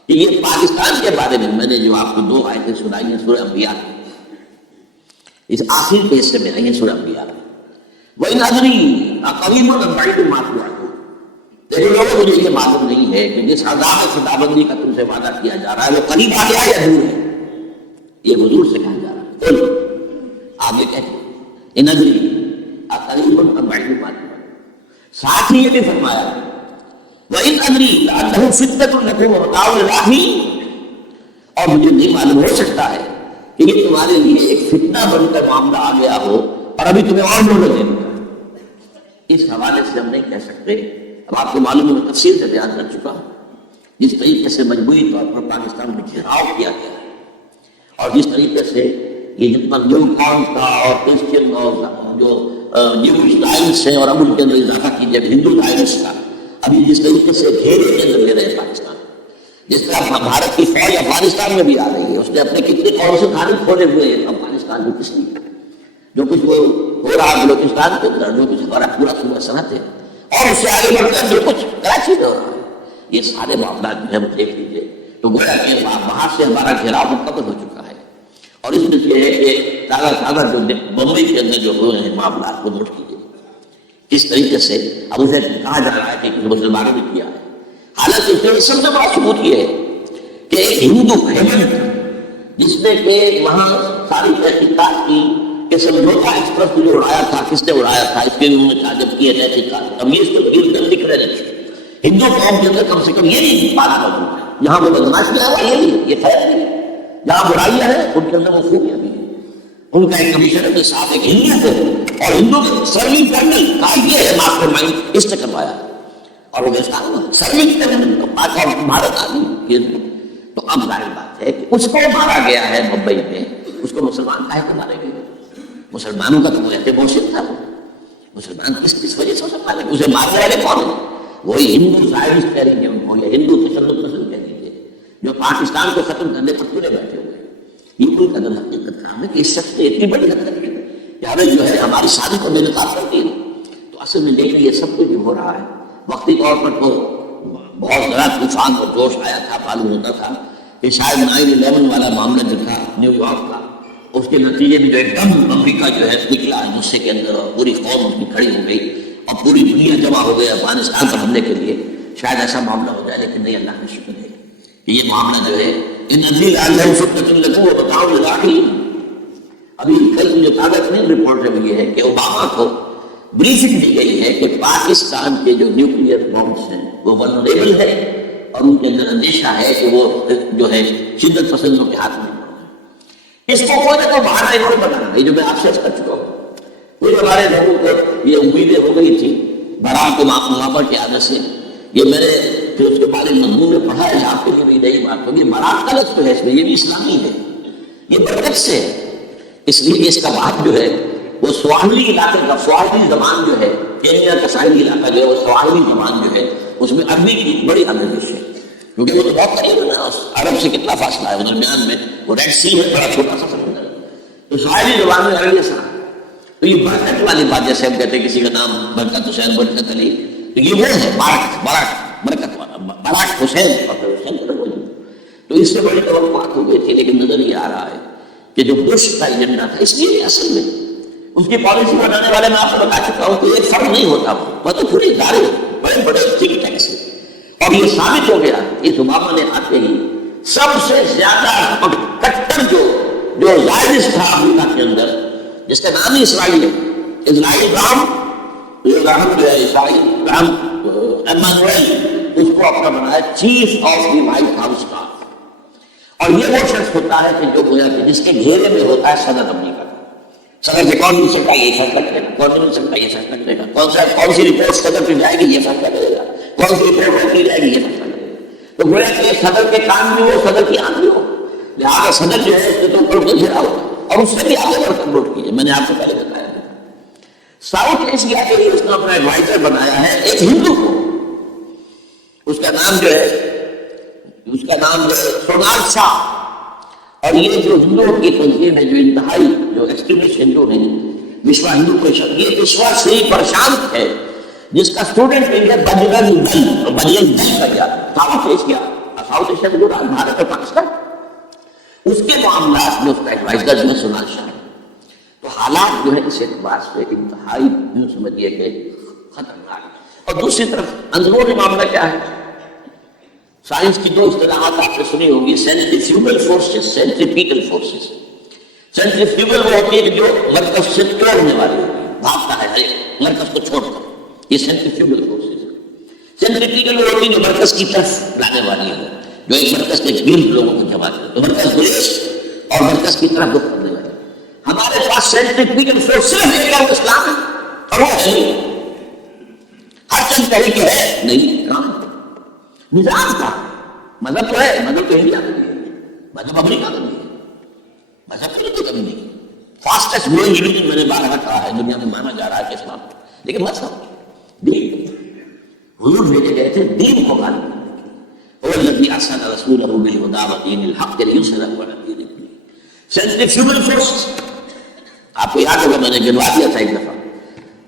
کہ یہ پاکستان کے بارے میں نے جو آپ کو 2 آیتیں سنائی ہیں سورہ انبیاء کی، اس آخر کے حصے میں آئی ہیں سورہ انبیاء میں. وَإِنْ أَدْرِي أَقَرِيبٌ أَمْ بَعِيدٌ مَا تُوعَدُونَ. لیکن لوگوں مجھے یہ معلوم نہیں ہے کہ جس عذاب خدا بندی کا تم سے وعدہ کیا جا رہا ہے وہ قریب آ گیا یا دور ہے. یہ حضور سے کہا جا رہا ہے. آگے کہتے ان ادری قریب ام بعید معلوم، ساتھ ہی یہ بھی فرمایا وَإِنْ أَدْرِي لَعَلَّهُ فِتْنَةٌ لَكُمْ وَمَتَاعٌ إِلَىٰ حِينٍ، اور مجھے نہیں معلوم، ہو سکتا ہے کہ یہ تمہارے لیے ایک فتنہ بن کر معاملہ آ گیا ہو اور ابھی تمہیں اور مہلت دے دیا۔ اس حوالے سے ہم نہیں کہہ سکتے، اب آپ کو معلوم ہے میں تفصیل سے بیان کر چکا ہوں جس طریقے سے مجموعی طور پر پاکستان میں گھیراؤ کیا گیا ہے اور جس طریقے سے یہ جتنا نیو کون کا اور کرسچن اور جو جیوش ٹائمس ہیں اور اب ان کے اندر اضافہ کیجیے ہندو ٹائمس کا، ابھی جس طریقے سے گھیرے کے اندر لے رہے ہیں پاکستان، جس طرح بھارت کی فوج افغانستان میں بھی آ رہی ہے، اس نے اپنے کتنے قوم سے خارج کھولے ہوئے ہیں افغانستان کو، کس لیے جو کچھ وہ ہو رہا ہے بلوچستان کے اندر، جو کچھ ہمارا پورا صوبہ سرحد ہے اور اس سے آگے بڑھ کر جو کچھ کراچی میں ہو رہا ہے، یہ سارے معاملات جو ہے وہ دیکھ لیجیے تو گویا کہ وہاں سے ہمارا گھیراؤ مکمل ہو چکا ہے۔ اور اس میں یہ ہے کہ تازہ جو بمبئی کے اندر جو ہوئے ہیں معاملات کو نوٹ کیجیے کس طریقے سے اب اسے کہا جا رہا ہے کہ مسلمانوں نے کیا ہے، حالانکہ اس میں سب سے بڑا ثبوت یہ ہے کہ ایک ہندو ہیمنٹ جس نے کہ وہاں ساری تحقیقات کی کہ سمجھوتا ایکسپریس جو اڑایا تھا کس نے اڑایا تھا، اس کے بھی انہوں نے تعجب کیے تحقیقات، اب یہ اس کو گر کر دکھ رہے نہیں ہندو قوم کے اندر کم سے کم یہ نہیں بات موجود ہے، یہاں وہ بدماش کیا ہوا یہ نہیں، یہ خیر نہیں، جہاں برائیاں ہیں ان کے اندر وہ خوبیاں بھی ہیں۔ ان کا ایک کمیشنر کے ساتھ ایک ہندو کو اور ہندو کے سرونگ کرنل قائد ہے ماسٹر مائنڈ اس نے کروایا اور وہ گرفتار ہوا سرونگ کرنل بھارت آدمی۔ تو اب ظاہر بات ہے کہ اس کو مارا گیا ہے ممبئی میں، اس کو مسلمان کہے کو مارے گئے، مسلمانوں کا تو وہ ایسے موشن تھا، مسلمان کس وجہ سے مارے، اسے مارنے والے کون ہیں؟ وہی ہندو ظاہرست کہہ لیجیے ان کو یا ہندو تشدد پسند کہہ لیجیے جو پاکستان کو ختم کرنے پر پورے بیٹھے ہوئے، یہ کوئی قدر حقیقت کام ہے کہ اس شخص نے اتنی بڑی حد تک کہ ہمیں جو ہے ہماری شادی کو بے نقاب کرتی ہے، تو اصل میں دیکھ یہ سب کچھ ہو رہا ہے۔ وقتی طور پر تو بہت زیادہ طوفان اور جوش آیا تھا، معلوم ہوتا تھا کہ شاید 9/11 والا معاملہ جو تھا نیو یارک کا، اس کے نتیجے میں جو ایک دم امریکہ جو ہے نکلا غصے کے اندر اور پوری قوم اس کی کھڑی ہو گئی اور پوری دنیا جمع ہو گئی افغانستان پر حملے کے لیے، شاید ایسا معاملہ ہو جائے، لیکن نہیں، اللہ کا شکر ہے کہ یہ معاملہ جو ہے ان ادری اللہ فتنۃ لکم ومتاع الی حین۔ ابھی کل جو تازہ ترین رپورٹ ہے یہ ہے کہ اوباما کو بریفنگ دی گئی ہے کہ پاکستان کے جو نیوکلیئر بامز ہیں وہ ولنریبل ہے اور ان کے اندر اندیشہ ہے کہ وہ جو ہے شدت پسندوں کے ہاتھ میں، اس کو کوئی نہ کوئی بہانہ انہوں نے بنانا، یہ جو میں آپ سے کر چکا ہوں، کچھ ہمارے لوگوں کو یہ امیدیں ہو گئی تھی برام کو معاملہ کی عادت سے، یہ میں نے پھر اس کے بارے میں مضمون میں پڑھا ہے، آپ کے لیے بھی نئی بات ہوگی، برات غلط تو ہے اس میں، یہ بھی اسلامی ہے، یہ برکت سے ہے، اس لیے اس کا بات جو ہے وہ سواحلی علاقے کا، سواحلی زبان جو ہے کینیا کا ساحلی علاقہ جو ہے وہ سواحلی زبان جو ہے اس میں عربی کی بڑی آمیزش ہے، کیونکہ وہ تو بہت قریب ہے نا، عرب سے کتنا فاصلہ ہے، درمیان میں وہ ریڈ سی ہے، بڑا چھوٹا سا سمندر ہے، تو سواحلی زبان میں عربی اثر، تو یہ برکت والی بات، جیسے ہم کہتے ہیں کسی کا نام برکت حسین، برکت علی، تو یہ وہ ہے برکت والا براک حسین، تو اس سے بڑی توقعات ہو گئی تھی، لیکن نظر یہ آ رہا ہے کہ جو بش کا ایجنڈا تھا، اس لیے اصل میں اس کی پالیسی بنانے والے میں آپ کو بتا چکا ہوں کہ ایک فرق نہیں ہوتا، وہ تو پورے ادارے بڑے بڑے تھنک ٹینکس ہیں، اور یہ ثابت ہو گیا اس اوباما نے آتے ہی سب سے زیادہ کٹر جو زائرس تھا امریکہ کے اندر، جس کا نام ہی اسرائیل ہے، اسرائیل ابراہم جو ہے، اسرائیل ایمانویل، اس کو اپنا بنایا chief of the white house کا، اور یہ وہ شخص ہوتا ہے کہ جو گویا کہ جس کے گھیرے میں ہوتا ہے صدر امریکہ کا، صدر سے کون مل سکتا ہے یہ فیصلہ کرے گا، کون مل سکتا ہے یہ فیصلہ کرے گا، کون سی رپورٹ صدر پہ جائے گی یہ فیصلہ کرے گا، کون سی رپورٹ رکھی جائے گی یہ فیصلہ کرے گا، تو گویا کہ صدر کے کام بھی ہو، صدر کی آنکھ بھی ہو، لہٰذا صدر جو ہے اس کے تو اوپر کو گھیرا ہوگا، اور اس سے بھی آگے بڑھ کر نوٹ کیجیے، میں نے آپ کو پہلے بتایا تھا، ساؤتھ ایشیا کے لیے اس نے اپنا ایڈوائزر بنایا ہے ایک ہندو کو، اس کا نام جو ہے سونال شاہ، اور یہ جو ہندوؤں کی تنظیم ہے جو انتہائی جو ایکسٹریمسٹ ہندو ہیں، وشوا ہندو پریشد، یہ وشوا سری پرشانت ہے جس کا اسٹوڈنٹ ہے بجرنگ دل کا کیا ساؤتھ ایشیا سے جو بھارت اور پاکستان، اس کے معاملات میں اس کا ایڈوائزر جو ہے سونال شاہ، تو حالات جو ہے اس اعتبار سے انتہائی یوں سمجھیے کہ خطرناک، اور دوسری طرف اندرونی معاملہ کیا ہے، سائنس کی دو اصطلاحات آپ نے سنی ہوگی، centrifugal forces, centripetal forces, centrifugal وہ ہوتی ہے کہ جو مرکز سے توڑنے والی ہوتی ہے، بھاگتا ہے ہر ایک مرکز کو چھوڑ کر، یہ سینٹریفیوگل فورسز ہے۔ سینٹریفیوگل وہ ہوتی ہے جو مرکز کی طرف لانے والی ہے، جو ایک مرکز کے گرد لوگوں کو جمع کرے، تو مرکز گریش اور مرکز کی طرف رخ کرنے والی۔ ہمارے پاس سینٹریفیوگل فورس صرف ایک ہے، اسلام ہے، اور وہ ہے نہیں، ہر چند کہیں کہ ہے نہیں، نظام کا مذہب تو ہے، مذہب تو انڈیا کا نہیں ہے، مذہب امریکہ کا نہیں ہے، مذہب کی تو کمی نہیں۔ فاسٹسٹ گروئنگ ریلیجن میں نے بارہا کہا ہے، دنیا میں مانا جا رہا ہے کہ اسلام، لیکن مذہب دین، حضور بھیجے گئے تھے دین کو غالب کرنے کے لیے، وہ الذی ارسل رسولہ بالہدی ودین الحق لیظہرہ علی الدین کلہ۔ سینٹریفیوگل فورس آپ کو یاد ہوگا، میں نے گنوا دیا تھا ایک دفعہ،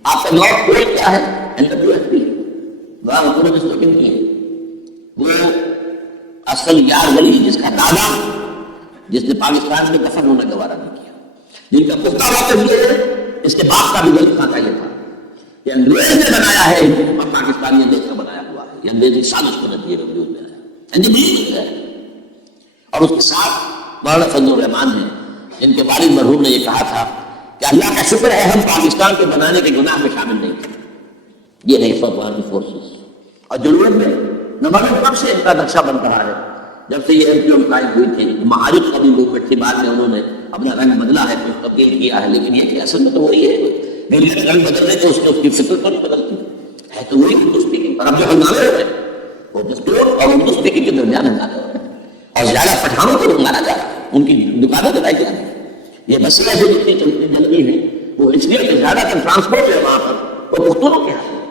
آپ کا نارتھ پول کیا ہے؟ NWSP، وہاں حکومت اس کو کن کی ہے؟ وہ اصل یار ولی جس کا دادا، جس نے پاکستان میں دفن ہونا گوارا نہیں کیا، جن کا پختہ واقف یہ ہے، اس کے باپ کا بھی غلط خاکہ یہ تھا کہ انگریز نے بنایا ہے اور پاکستانی انگریز کا بنایا ہوا ہے، یہ انگریزی سازش کو نتیجے وجود میں آیا ہے۔ اور اس کے ساتھ مولانا فضل الرحمان ہیں، جن کے والد مرحوم نے یہ کہا تھا کہ اللہ کا شکر ہے ہم پاکستان کے بنانے کے گناہ میں شامل نہیں تھے، یہ نہیں فوجی فورسز۔ اور جنوب میں نمبر کب سے ان کا نقشہ بن رہا ہے، جب سے یہ MPO قائم ہوئی تھی، معارف کا بھی موومنٹ تھی، بعد میں انہوں نے اپنا رنگ بدلا ہے، کچھ تبدیل کیا ہے، لیکن یہ کہ اصل میں تو وہی ہے، میری رنگ بدلنے تو اس کی فکر تو نہیں بدلتی ہے، تو وہی اردو اسپیکنگ۔ اور اب جو ہنگامے ہو رہے ہیں وہ دستور اور اردو اسپیکنگ کے درمیان ہنگامے ہو رہے ہیں، اور زیادہ پٹھانوں کو مارا جا رہا ہے، ان کی دکانیں جلائی جا رہی ہیں۔ یہ مسئلہ جو جتنی جلدی ہے وہ اس لیے کہ زیادہ تر ٹرانسپورٹ ہے وہاں پر وہ پختونوں کے ہاتھ میں،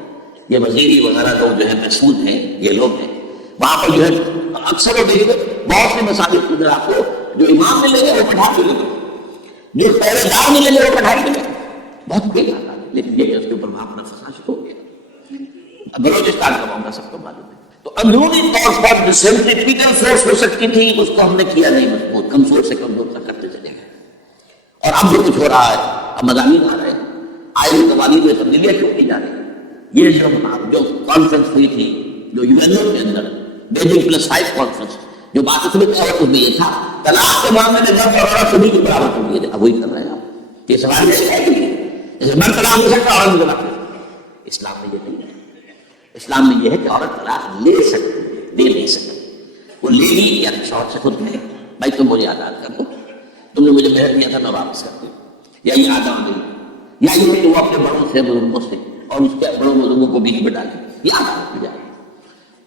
یہ وزیری وغیرہ لوگ جو ہے محسود ہیں، یہ لوگ ہیں وہاں پر جو ہے اکثر وہ دیکھیں بہت سے مساجد کے اندر آپ کو جو امام ملیں گے وہ پٹھان ملیں گے، جو پہرے دار ملیں گے وہ پٹھان ملیں گے، بہت بے حال ہے۔ لیکن یہ کہ اس کے اوپر وہاں اپنا فساد ہو گیا، بلوچستان کا معاملہ سب کو معلوم ہے۔ تو اندرونی طور پر جو سینٹریفیوگل فورس ہو سکتی تھی اس کو ہم نے کیا نہیں مضبوط، کمزور سے کمزور تک کرتے چلے گئے۔ اور اب جو کچھ ہو رہا ہے، اب مضامین آ رہے ہیں، آئین قوانین میں تبدیلیاں کیوں کی جا رہی ہیں؟ یہ جو کانفرنس ہوئی تھی جو UNO کے اندر بیجنگ +5 کانفرنس، جو بات اس میں کیا اس میں یہ تھا طلاق کے معاملے میں مرد اور عورت سبھی کے برابر کر دیے، اب وہی کر رہے ہیں آپ۔ یہ سوال یہ ہے کہ جیسے مرد طلاق لے سکتا عورت طلاق لے سکتی، اسلام میں یہ نہیں ہے۔ اسلام میں یہ ہے کہ عورت طلاق لے سکتی ہے، دے نہیں سکتی، وہ لے لی یا شوہر سے خود کہے بھائی تم مجھے آزاد کر دو، تم نے مجھے مہر دیا تھا میں واپس کر دوں، یا یہ آدھا نہیں، یا یہ کہ وہ اپنے بڑوں سے بزرگوں سے اور اس کے بڑوں بزرگوں کو بیچ میں ڈالے، یہ عدالت میں جائے،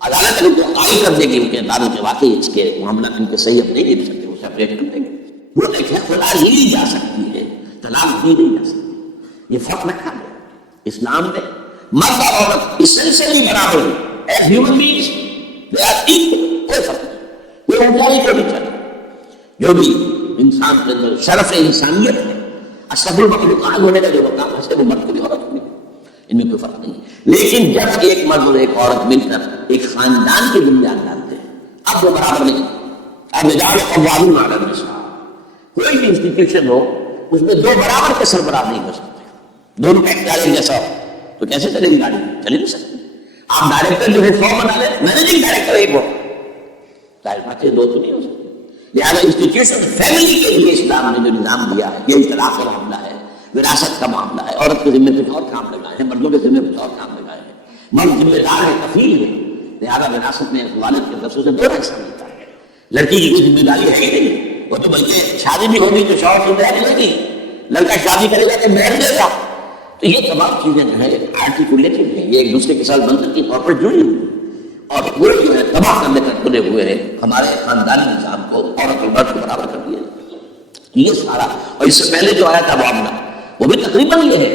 عدالت ان کو قائل کر دے گی ان کے داروں کے واقعی اس کے معاملات ان کے صحیح اب نہیں دے سکتے، وہ سیپریٹ کر دیں گے۔ وہ دیکھیں خدا ہی جا سکتی ہے، طلاق دی نہیں جا سکتی، یہ فرق رکھا ہے اسلام نے۔ مرد اور عورت اسینشلی برابر ہیں، as human beings they are equal, کوئی فرق نہیں، کوئی اونچائی کو نہیں چلے، جو بھی انسان کے اندر شرف انسانیت ہے، اشرف المخلوقات ہونے کا جو مقام ہے وہ مرد کو بھی عورت کو بھی، ان میں کوئی فرق نہیں۔ لیکن جب ایک مرد اور ایک عورت مل کر ایک خاندان کی بنیاد ڈالتے ہیں اب وہ برابر نہیں۔ اب رجال قوامون علی النساء، کوئی بھی انسٹیٹیوشن ہو اس میں دو برابر کے سربراہ نہیں ہو سکتے، دونوں کا اختیار جیسا ہو تو کیسے چلے گی گاڑی؟ چلے نہیں سکتی۔ آپ ڈائریکٹر جو ہے 100 بنا لیں، مینیجنگ ڈائریکٹر ایک ہو، ظاہر بات ہے دو تو نہیں ہو سکتے۔ لہٰذا انسٹیٹیوشن فیملی کے لیے اسلام نے جو نظام دیا ہے، یہ طلاق کا معاملہ ہے، وراثت کا معاملہ ہے، عورت کے ذمہ کچھ اور کام لگائے ہیں، مردوں کے ذمہ کچھ اور کام لگائے ہیں، مرد ذمہ دار ہے، کفیل ہے، لہٰذا وراثت میں والد کے طرف سے 2 حصہ ملتا ہے، لڑکی کی کوئی ذمہ داری ہے ہی نہیں، وہ تو بلکہ شادی بھی ہوگی تو شوہر سے مہر ملے گی، لڑکا شادی کرے گا تو مہر دے گا۔ تو یہ تمام چیزیں جو ہے آرٹیکولیٹڈ ہیں، یہ ایک دوسرے کے ساتھ منطقی طور پر جڑی ہوئی ہیں، اور وہ جو ہے تباہ کرنے کا تلے ہوئے ہیں ہمارے خاندانی نظام کو، عورت اور مرد کو برابر کر دیا۔ یہ سارا، اور اس سے پہلے جو آیا تھا معاملہ وہ بھی تقریباً یہ ہے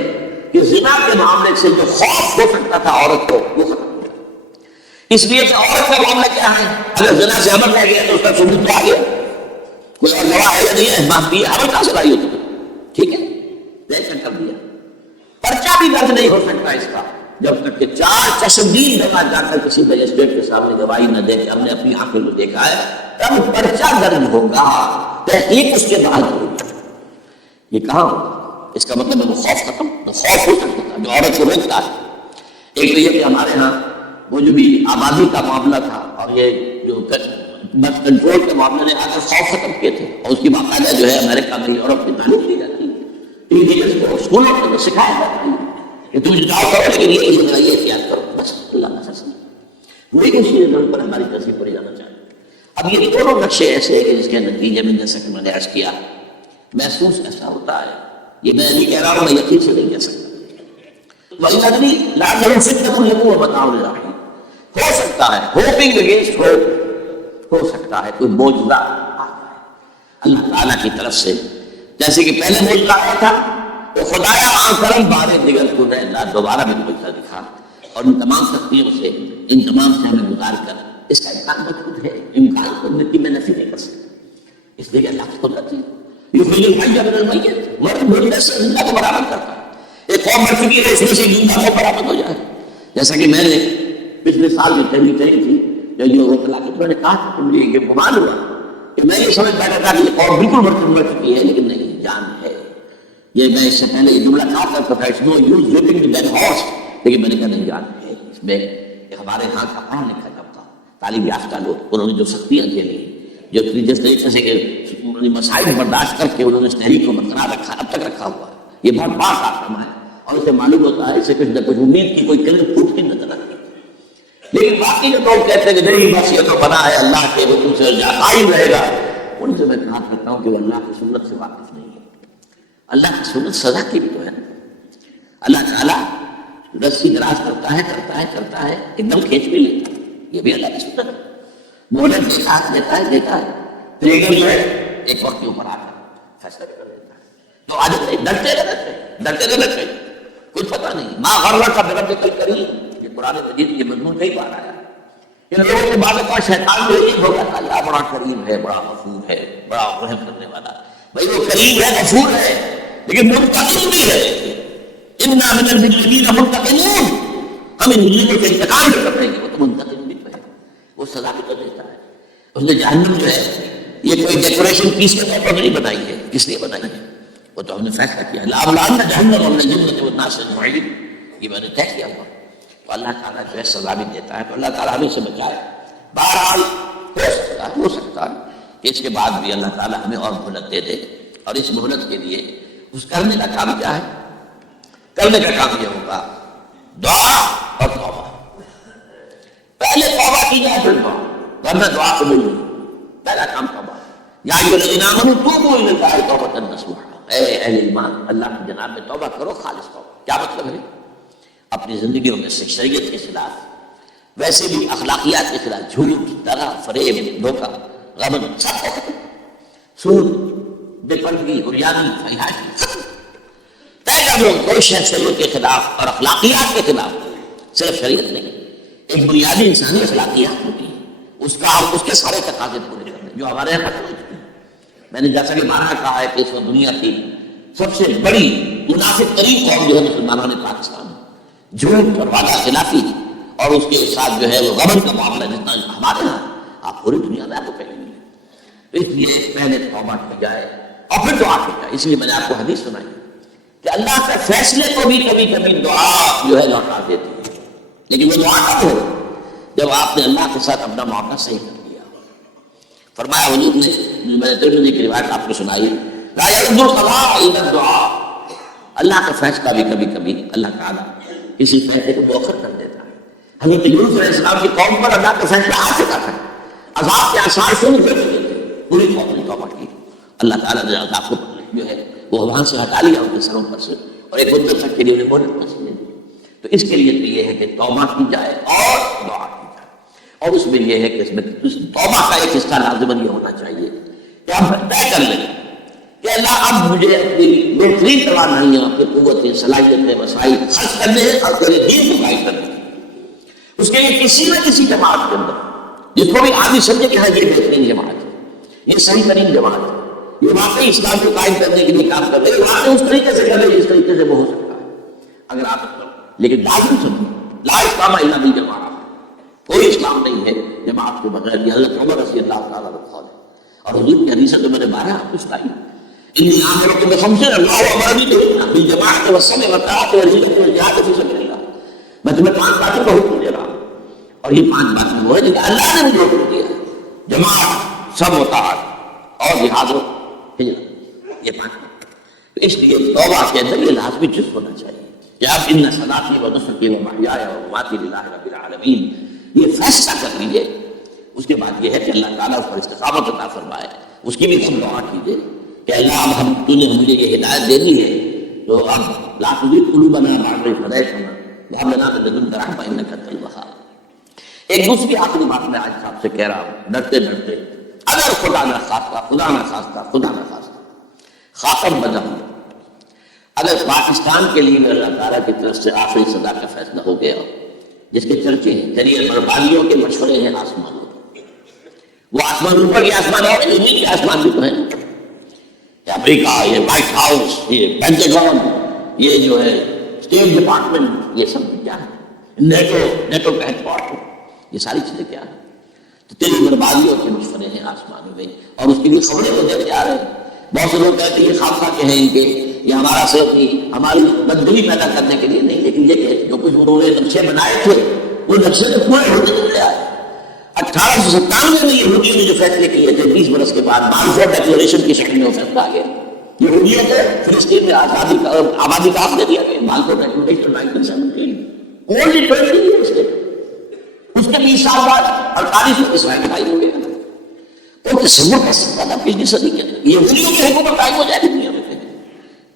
کہ زنا کے معاملے سے جو خوف ہو سکتا تھا عورت کو وہ ختم ہو گیا، اس لیے کہ عورت کا معاملہ کیا ہے، اگر زنا سے عمل رہ گیا تو اس کا ثبوت تو آ گیا، کوئی اور گواہ ہے یا نہیں ہے، باپ بھی عمل کہاں سے لائی ہوتی، ٹھیک ہے جیسا کر دیا، پرچہ بھی درج نہیں ہو سکتا اس کا جب تک کہ 4 چشمدید دفعہ جا کر کسی مجسٹریٹ کے سامنے گواہی نہ دے کہ ہم نے اپنی آنکھوں میں دیکھا ہے، تب پرچہ درج ہوگا، تحقیق اس کے بعد ہوگی۔ یہ کہاں ہوگا؟ اس کا مطلب ہے وہ خوف ختم، وہ خوف ہو سکتا تھا جو عورت کو روکتا ہے۔ ایک تو یہ کہ ہمارے ہاں وہ جو بھی آبادی کا معاملہ تھا اور یہ جو بس کنٹرول کے معاملے نے آ کر 100 ختم کیے تھے، اور اس کی باقاعدہ جو ہے امریکہ میں یورپ میں تعلیم دی جاتی ہے، اسکولوں میں سکھایا جاتا ہے کہ تم جاؤ کرو لیکن یہ بنا یہ احتیاط کرو، بس اللہ کا فیصلہ وہی اسی نظر پر ہماری تہذیب پڑی جانا چاہیے۔ اب یہ دونوں نقشے ایسے ہیں کہ جس کے نتیجے میں جیسا کہ میں نے عرض کیا محسوس ایسا ہوتا ہے، یہ میں نہیں کہہ رہا ہوں، میں یقین سے نہیں کہہ سکتا۔ وَإِنَّنِي لَعَلَّهُ فِتْنَةٌ لَكُمْ وَمَتَاعٌ إِلَىٰ حِينٍ، ہو سکتا ہے ہوپنگ اگینسٹ ہوپ، ہو سکتا ہے کوئی موجودہ آ جائے اللہ تعالیٰ کی طرف سے، جیسے کہ پہلے موجودہ آیا تھا تو خدایا کرم بارے دیگر کو اللہ دوبارہ بھی موجودہ دکھا، اور ان تمام سختیوں سے ان تمام سے ہمیں گزار کر اس کا امکان موجود ہے، امکان کو کی میں نفی نہیں کر سکتا، اس لیے کہ اللہ کی قدرت ہے، یخرج الحی من المیت، مردہ سے زندہ کو برآمد کرتا ہے۔ ایک قوم مر چکی ہے، اس میں سے زندہ کو برآمد ہو جائے، جیسا کہ میں نے پچھلے سال میں تحریر کری تھی، جو یہ روک لا کے میں نے کہا تھا کہ مجھے یہ گمان ہوا کہ میں یہ سمجھ بیٹھا تھا کہ یہ قوم بالکل مر چکی ہے، لیکن نہیں، جان ہے۔ یہ میں اس سے پہلے یہ جملہ کہا کرتا تھا، it's no use looking to that horse، لیکن میں نے کہا نہیں، جان ہے اس میں۔ ہمارے ہاں کا پڑھا لکھا جب تھا تعلیم یافتہ لوگ، انہوں نے جو سختیاں جھیلی، جو جس طریقے سے کہ مسائل برداشت کر کے انہوں نے اس تحریک کو برقرار رکھا، اب تک رکھا ہوا ہے، یہ بہت بڑا کارنامہ ہے، اور اسے معلوم ہوتا ہے اسے کچھ نہ کچھ امید کی کوئی کرن پھوٹ کی نظر آتی ہے۔ لیکن باقی جو لوگ کہتے ہیں کہ نہیں بس یہ تو بنا ہے اللہ کے حکم سے قائم رہے گا، ان سے میں کہا کرتا ہوں کہ وہ اللہ کی سنت سے واقف نہیں ہے۔ اللہ کی سنت سزا کی بھی تو ہے، اللہ تعالیٰ رسی دراز کرتا ہے ایک دم کھینچ بھی لیتا ہے، یہ بھی اللہ کی سنت ہے، مہلت دیتا ہے پھر ایک دم جو ہے ایک وقت کے اوپر آ کر فیصلہ کر دیتا ہے۔ تو آج ڈرتے رہتے کچھ پتہ نہیں، ماں غرہ کا برب کل کریم، یہ قرآن مجید کے مضمون کئی بار آیا۔ ان لوگوں کے بعد کا شیطان جو یہ ہوگا کہ اللہ بڑا کریم ہے، بڑا غفور ہے، بڑا رحم کرنے والا، بھائی وہ کریم ہے، غفور ہے، لیکن منتقم بھی ہے۔ اِنَّا مِنَ الْمُجْرِمِينَ مُنتَقِمُونَ، ہم ان مجرموں کے انتقام بھی کر رہے ہیں، وہ تو منتقم بھی ہے، وہ سزا بھی تو دیتا ہے۔ اس نے جہنم جو ہے یہ کوئی ڈیکوریشن پیس کے طور پر نہیں بنائی ہے، کس لیے بنائی ہے؟ وہ تو ہم نے فیصلہ کیا، لَأَمْلَأَنَّ جَهَنَّمَ مِنَ الْجِنَّةِ وَالنَّاسِ أَجْمَعِينَ، یہ میں نے طے کیا ہوا۔ تو اللہ تعالیٰ جو ہے سزا بھی دیتا ہے، تو اللہ تعالیٰ ہمیں سے بچائے۔ بہرحال ہو سکتا ہے کہ اس کے بعد بھی اللہ تعالیٰ ہمیں اور مہلت دے دے، اور اس مہلت کے لیے اس کرنے کا کام کیا ہے؟ کرنے کا کام یہ ہوگا دعا اور توبہ۔ پہلے توبہ کی جائے پھر دعا، ورنہ دعا قبول نہیں۔ پہلا کام توبہ، یا ایھا الذین آمنوا توبوا الی اللہ توبۃ نصوحا، اے اہل ایمان اللہ کی جناب میں توبہ کرو، خالص توبہ۔ کیا مطلب ہے؟ اپنی زندگیوں میں سے شریعت کے خلاف، ویسے بھی اخلاقیات کے خلاف، جھوٹ، دغا، فریب، دھوکہ، غبن، سب ختم، سود، بے پردگی، عریانی، فحاشی، طے کر لو کوئی شریعت کے خلاف اور اخلاقیات کے خلاف، صرف شریعت نہیں، ایک بنیادی انسانی اخلاقیات ہوتی ہے، اس کا اور اس کے سارے تقاضے پورے کرنے جو ہمارے یہاں ختم ہو چکے ہیں۔ میں نے جیسا کہ مانا کہا ہے کہ اس وقت دنیا کی سب سے بڑی منافق ترین قوم جو ہے مسلمانوں نے پاکستان، جھوٹ اور وعدہ خلافی، اور اس کے ساتھ جو ہے وہ غبن کا معاملہ جتنا ہمارے یہاں، آپ پوری دنیا میں آپ کو کہیں گے۔ اس لیے پہلے توبہ کی جائے اور پھر دعا کی جائے۔ اس لیے میں نے آپ کو حدیث سنائی کہ اللہ کے فیصلے کو بھی کبھی کبھی دعا جو ہے لوٹا دیتی ہے، لیکن وہ دعا کب ہو؟ جب آپ نے اللہ کے ساتھ اپنا معاملہ صحیح کر دیا۔ فرمایا حضور نے، میں نے ترمذی کی روایت آپ کو سنائی، لا يرد القضاء الا الدعاء، اللہ کا فیصلہ بھی کبھی کبھی اللہ تعالیٰ کسی فیصلے کو مؤخر کر دیتا ہے۔ حضرت یونس علیہ السلام کی قوم پر اللہ کا فیصلہ آ چکا تھا، عذاب کے آثار شروع کر چکے تھے، پوری قوم نے توبہ کی، اللہ تعالیٰ نے عذاب کو جو ہے وہ وہاں سے ہٹا لیا ان کے سروں پر سے، اور ایک مدت تک کے لیے انہیں مہلت پہنچنے دی۔ تو اس کے لیے تو یہ ہے کہ توبہ کی جائے اور دعا کی جائے، اور اس میں یہ ہے کہ اس میں توبہ کا ایک حصہ لازماً یہ ہونا چاہیے کہ ہم طے کر لیں کہ اللہ اب مجھے اپنی بہترین توانائیاں، اپنی قوتیں، صلاحیتیں، وسائل خرچ کرنے ہیں اور تیرے دین کو قائم کرنے ہیں۔ اس کے لیے کسی نہ کسی جماعت کے اندر جس کو بھی آدمی سمجھے کہ ہاں یہ بہترین جماعت ہے، یہ صحیح ترین جماعت ہے، یہ واقعی اسلام کو قائم کرنے کے لیے کام کر رہے ہیں، واقعی اس طریقے سے کر رہے ہیں جس طریقے سے وہ ہو سکتا ہے اگر آپ، لیکن لازم سمجھیں لا اسلام الا بالجماعۃ، کوئی اسلام نہیں ہے جماعت کے بغیر۔ یہ حضرت عمر رضی اللہ تعالیٰ عنہ قول ہے، اور حضور کی حدیث تو میں نے 12 آپ کو سنائی، انی آمرکم بخمس اللہ امرنی بہن بالجماعۃ والصلاۃ والطاعۃ والجہاد والجہاد فی سبیل اللہ، میں تمہیں 5 باتوں کا حکم دے رہا ہوں، اور یہ 5 باتیں وہ ہے جنہیں اللہ نے مجھے حکم دیا ہے، جماعت، سب وطاعت اور جہاد و ہجرت، یہ پانچ۔ اس لیے توبہ کے اندر یہ لازمی چیز ہونا چاہیے کہ اب ان صلاتی و نسکی و محیای و مماتی للہ رب العالمین، یہ فیصلہ کر لیجیے۔ اس کے بعد یہ ہے کہ اللہ تعالیٰ اس پر استقامت عطا فرمائے، اس کی بھی ہم دعا کیجیے کہ اللہ اب تو نے مجھے یہ ہدایت دے دی ہے تو اب لا تزغ قلوبنا بعد إذ هديتنا وهب لنا من لدنك رحمة إنك أنت الوهاب۔ ایک دوسری آخری بات میں آج صاحب سے کہہ رہا ہوں، ڈرتے ڈرتے، اگر خدا نہ خواستہ، خدا نہ خواستہ، خدا نہ خواستہ خاتم بدم، اگر پاکستان کے لیے اللہ تعالیٰ کی طرف سے آخری سزا کا فیصلہ ہو گیا، جس کے چرچے ہیں چلیے بربادیوں کے مشورے ہیں آسمان، وہ آسمان اوپر کے آسمان اور زمین کے آسمان بھی تو ہیں، یہ امریکہ، یہ وائٹ ہاؤس، یہ پینٹاگون، یہ جو ہے اسٹیٹ ڈپارٹمنٹ، یہ سب کیا ہے، نیٹو کا ہیڈ کوارٹر، یہ ساری چیزیں کیا ہیں؟ تو تیری بربادیوں کے مشورے ہیں آسمانوں میں، اور اس کی بھی خبریں تو دیتے آ رہے ہیں۔ بہت سے لوگ کہتے ہیں یہ خواصہ کے ہیں ان کے، یہ ہمارا صرف ہماری بدگوئی پیدا کرنے کے لیے نہیں، لیکن یہ کہ جو کچھ انہوں نے نقشے بنائے تھے وہ نقشے تو پورے ہوتے چلے آئے۔ 1897 میں یہودیوں نے جو فیصلے کیے تھے 20 برس کے بعد بلفور ڈکلریشن کی شکل میں وہ فیصلہ آ گیا، یہودیوں کو فلسطین میں آزادی کا آبادی کا حق دے دیا گیا، بلفور ڈکلریشن 1917، اونلی 20 ایئرس لیٹر۔ اس کے 20 سال بعد 48 میں اسرائیل قائم ہو گیا۔ تو تصور کر سکتا تھا 20 صدی کے یہودیوں کی حکومت قائم ہو جائے گی دنیا میں،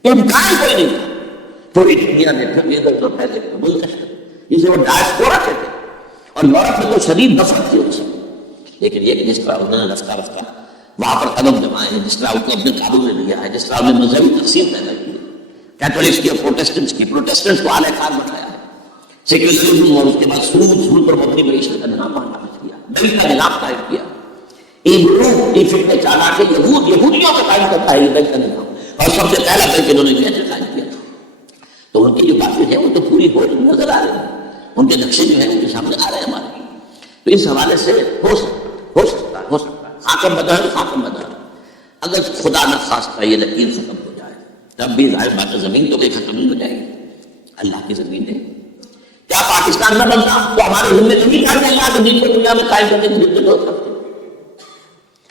امکان کوئی نہیں تھا۔ پوری دنیا میں پھر یہ دو پہلے منتشر جسے وہ ڈائسپورا کہتے ہیں، اور یورپ میں تو شدید نفرت تھی ان سے، لیکن یہ کہ جس طرح انہوں نے رفتہ رفتہ وہاں پر قدم جمائے ہیں، جس طرح ان کو اپنے قابو میں لیا ہے، جس طرح انہوں نے مذہبی تقسیم پیدا کی ہے، کیتھولکس کی اور پروٹیسٹنٹس کو اعلی خان بنایا ہے، سیکولرزم اور اس کے بعد سود پر مبنی معیشت کا نظام نافذ کیا، دل کا نظام قائم کیا، یہ فکر چالا کہ یہودیوں کا قائم کرتا ہے یہ دل کا نظام، اور سب سے پہلا دل کہ انہوں نے یہ قائم کیا تھا۔ تو ان کی جو باتیں ہیں وہ تو پوری ہو نظر آ رہی ہیں، ان کے نقشے جو ہیں ان کے سامنے آ رہے ہیں ہمارے۔ تو اس حوالے سے ہو سکتا ہے خاتم بدر، اگر خدا نہ خواستہ یہ لکیر ختم ہو جائے تب بھی ظاہر بات ہے زمین تو کہیں ختم نہیں ہو جائے گی، اللہ کی زمین ہے۔ کیا پاکستان نہ بنتا تو ہمارے ذمہ نہیں کہا کہ اللہ کے دین کو دنیا میں قائم کرنے کی ضرورت ہو سکتی،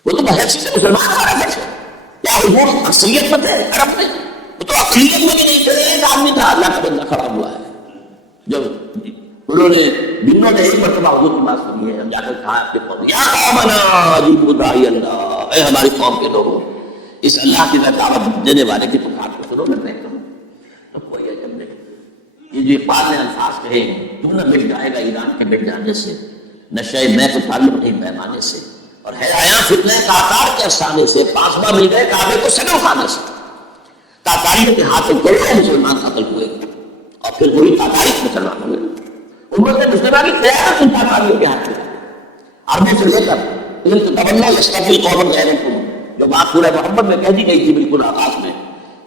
وہ تو بحث سے مسلمان ہمارا ہے، کیا حضور اکثریت میں تھے عرب میں؟ وہ تو اقلیت میں بھی نہیں تھے، ایک آدمی تھا اللہ کا بندہ کھڑا ہوا ہے، جب انہوں نے جنہوں نے ایک مرتبہ حضور کی بات سنی ہے، ہم جا کر کہا آپ کے قوم یا قومنا اجیبوا داعی اللہ، اے ہماری قوم کے لوگوں اس اللہ کی دعوت دینے والے کی پکار کو سنو، میں کروں تو کوئی ہے جب دیکھ یہ جو اقبال نے الفاظ کہے، تو نہ مٹ جائے گا ایران کے مٹ جانے سے، نشے میں تو تعلق نہیں پیمانے سے، اور ہے آیا فتنہ تاتار کے افسانے سے، پاسباں مل گئے کعبے کو سنو کھانے سے، تاتاریوں کے ہاتھوں کوئی مسلمان قتل ہوئے اور پھر وہی تاتاری مسلمان ہوئے، امت مسلمہ کی قیادت ان تاتاریوں کے ہاتھ میں، عربوں سے لے کر ان تبنہ یستقبل قوم غیرکم، جو بات سورہ محمد میں کہہ دی گئی تھی بالکل آغاز میں،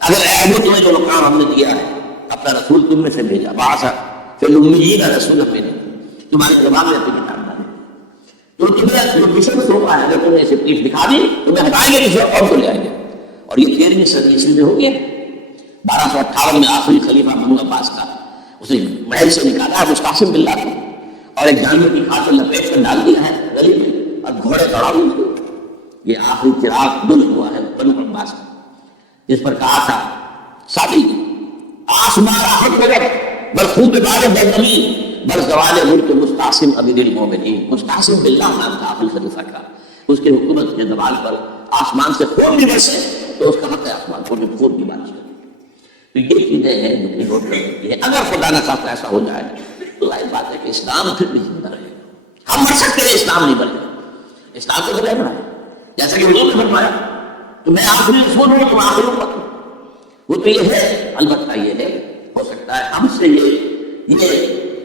اگر اے عربوں تمہیں جو کام ہم نے دیا ہے، اپنا رسول تم میں سے بھیجا، بعثا فی الامیین رسولا منہم، تمہارے جواب میں اپنی کتاب ڈالے، تو تمہیں جو مشن سونپا ہے اگر تم نے اسے پیٹھ دکھا دی تمہیں ہٹائیں گے دوسرے قوم کو لے آئیں گے، اور یہ 13ویں صدی عیسوی میں ہو گیا، 1258 میں آخری خلیفہ بنو عباس کا اسے محل سے نکالا ہے مستعصم باللہ کو، اور ایک جانور کی خاطر لپیٹ کر ڈال دیا ہے گلی میں، اور گھوڑے دوڑا ہوئے، یہ آخری چراغ دل ہوا ہے بنو عباس کا، جس پر کہا تھا ساتھی آسمان راحت مگر بل خوب بار بردمی بل زوال ملک مستعصم امیر المومنین، مستعصم باللہ نام تھا آخری خلیفہ کا، اس کے حکومت کے زوال پر آسمان سے خون بھی برسے تو اس کا حق ہے آسمان کو جو خون کی بارش کرے، تو یہ چیزیں ہیں جو کہ ہوتی ہیں۔ اگر خدا نہ خواستہ ایسا ہو جائے تو ظاہر بات ہے کہ اسلام پھر بھی زندہ رہے گا، ہم مر سکتے ہیں اسلام نہیں بن گا، اسلام تو رہے گا، جیسا کہ حضور نے فرمایا تو میں آخری رسول ہوں تم آخری امت ہوں، وہ تو یہ ہے، البتہ یہ ہے ہو سکتا ہے ہم سے یہ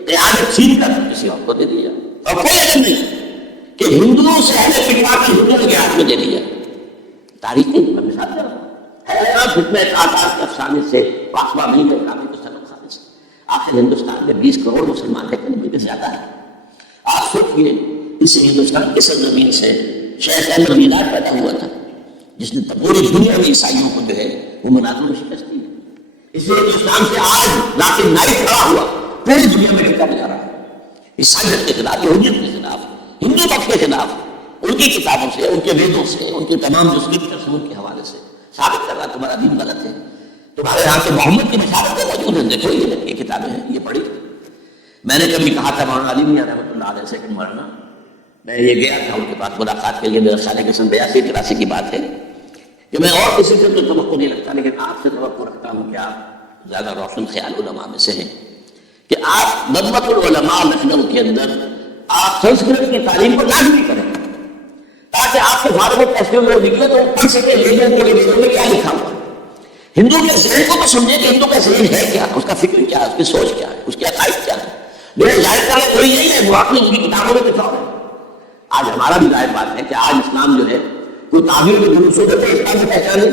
قیادت چھین کر کسی اور کو دے دیا، اور کوئی عجب نہیں کہ ہندوؤں سے اہل فتوا کی ہندوؤں کے ہاتھ میں دے دیا، تاریخی میں مثال دے رہا ہوں، فتنہ تاتار کے افسانے سے پاسباں مل گئے کعبے کو سنو کھانے سے، آخر ہندوستان میں 20 کروڑ مسلمان ہیں، کہیں بھی زیادہ ہے، آپ سوچئے اس ہندوستان کی سرزمین سے شیخ احمد میلاد پیدا ہوا تھا جس نے پوری دنیا میں عیسائیوں کو جو ہے وہ مناظر میں شکست دی، اس لیے ہندوستان سے آج ذاکر نائک کھڑا ہوا پوری دنیا میں ٹکا جا رہا ہے، عیسائیت کے خلاف، یہودیت کے خلاف، ہندو مت کے خلاف، ان کی کتابوں سے، ان کے ویدوں سے، ان کے تمام جو اسکرپچرس ہیں ان کے حوالے سے ثابت کر رہا تمہارا دین غلط ہے. تمہارے یہاں کے محمد کی بشارتیں موجود ہیں، دیکھو یہ کتابیں ہیں، یہ پڑھی. میں نے کبھی کہا تھا مولانا علی میاں رحمۃ اللہ علیہ سیکنڈ مولانا، میں یہ گیا تھا ان کے پاس ملاقات کے لیے، میرا خیال ہے کہ سن 82-83 کی بات ہے، کہ میں اور کسی سے تو توقع نہیں رکھتا لیکن آپ سے توقع رکھتا ہوں کہ آپ زیادہ روشن خیال علماء میں سے ہیں، کہ آپ ندوۃ العلماء لکھنؤ کے اندر آپ سنسکرت کی تعلیم کو لازمی کریں تاکہ آپ کے فارغ التحصیل لوگ نکلے تو پڑھ سکے لیڈر کے لیے میں کیا لکھا ہوا. ہندو کے ذہن کو تو سمجھے کہ ہندو کا ذہن ہے کیا، اس کا فکر کیا ہے، اس کی سوچ کیا ہے، اس کے عقائد کیا ہے. میرے ظاہر کا کوئی نہیں ہے، وہ آپ نے ان کی کتابوں میں لکھا ہے. آج ہمارا بھی ظاہر بات ہے کہ آج اسلام جو ہے کوئی تعبیر کے جلوسوں سے اسلام سے پہچانے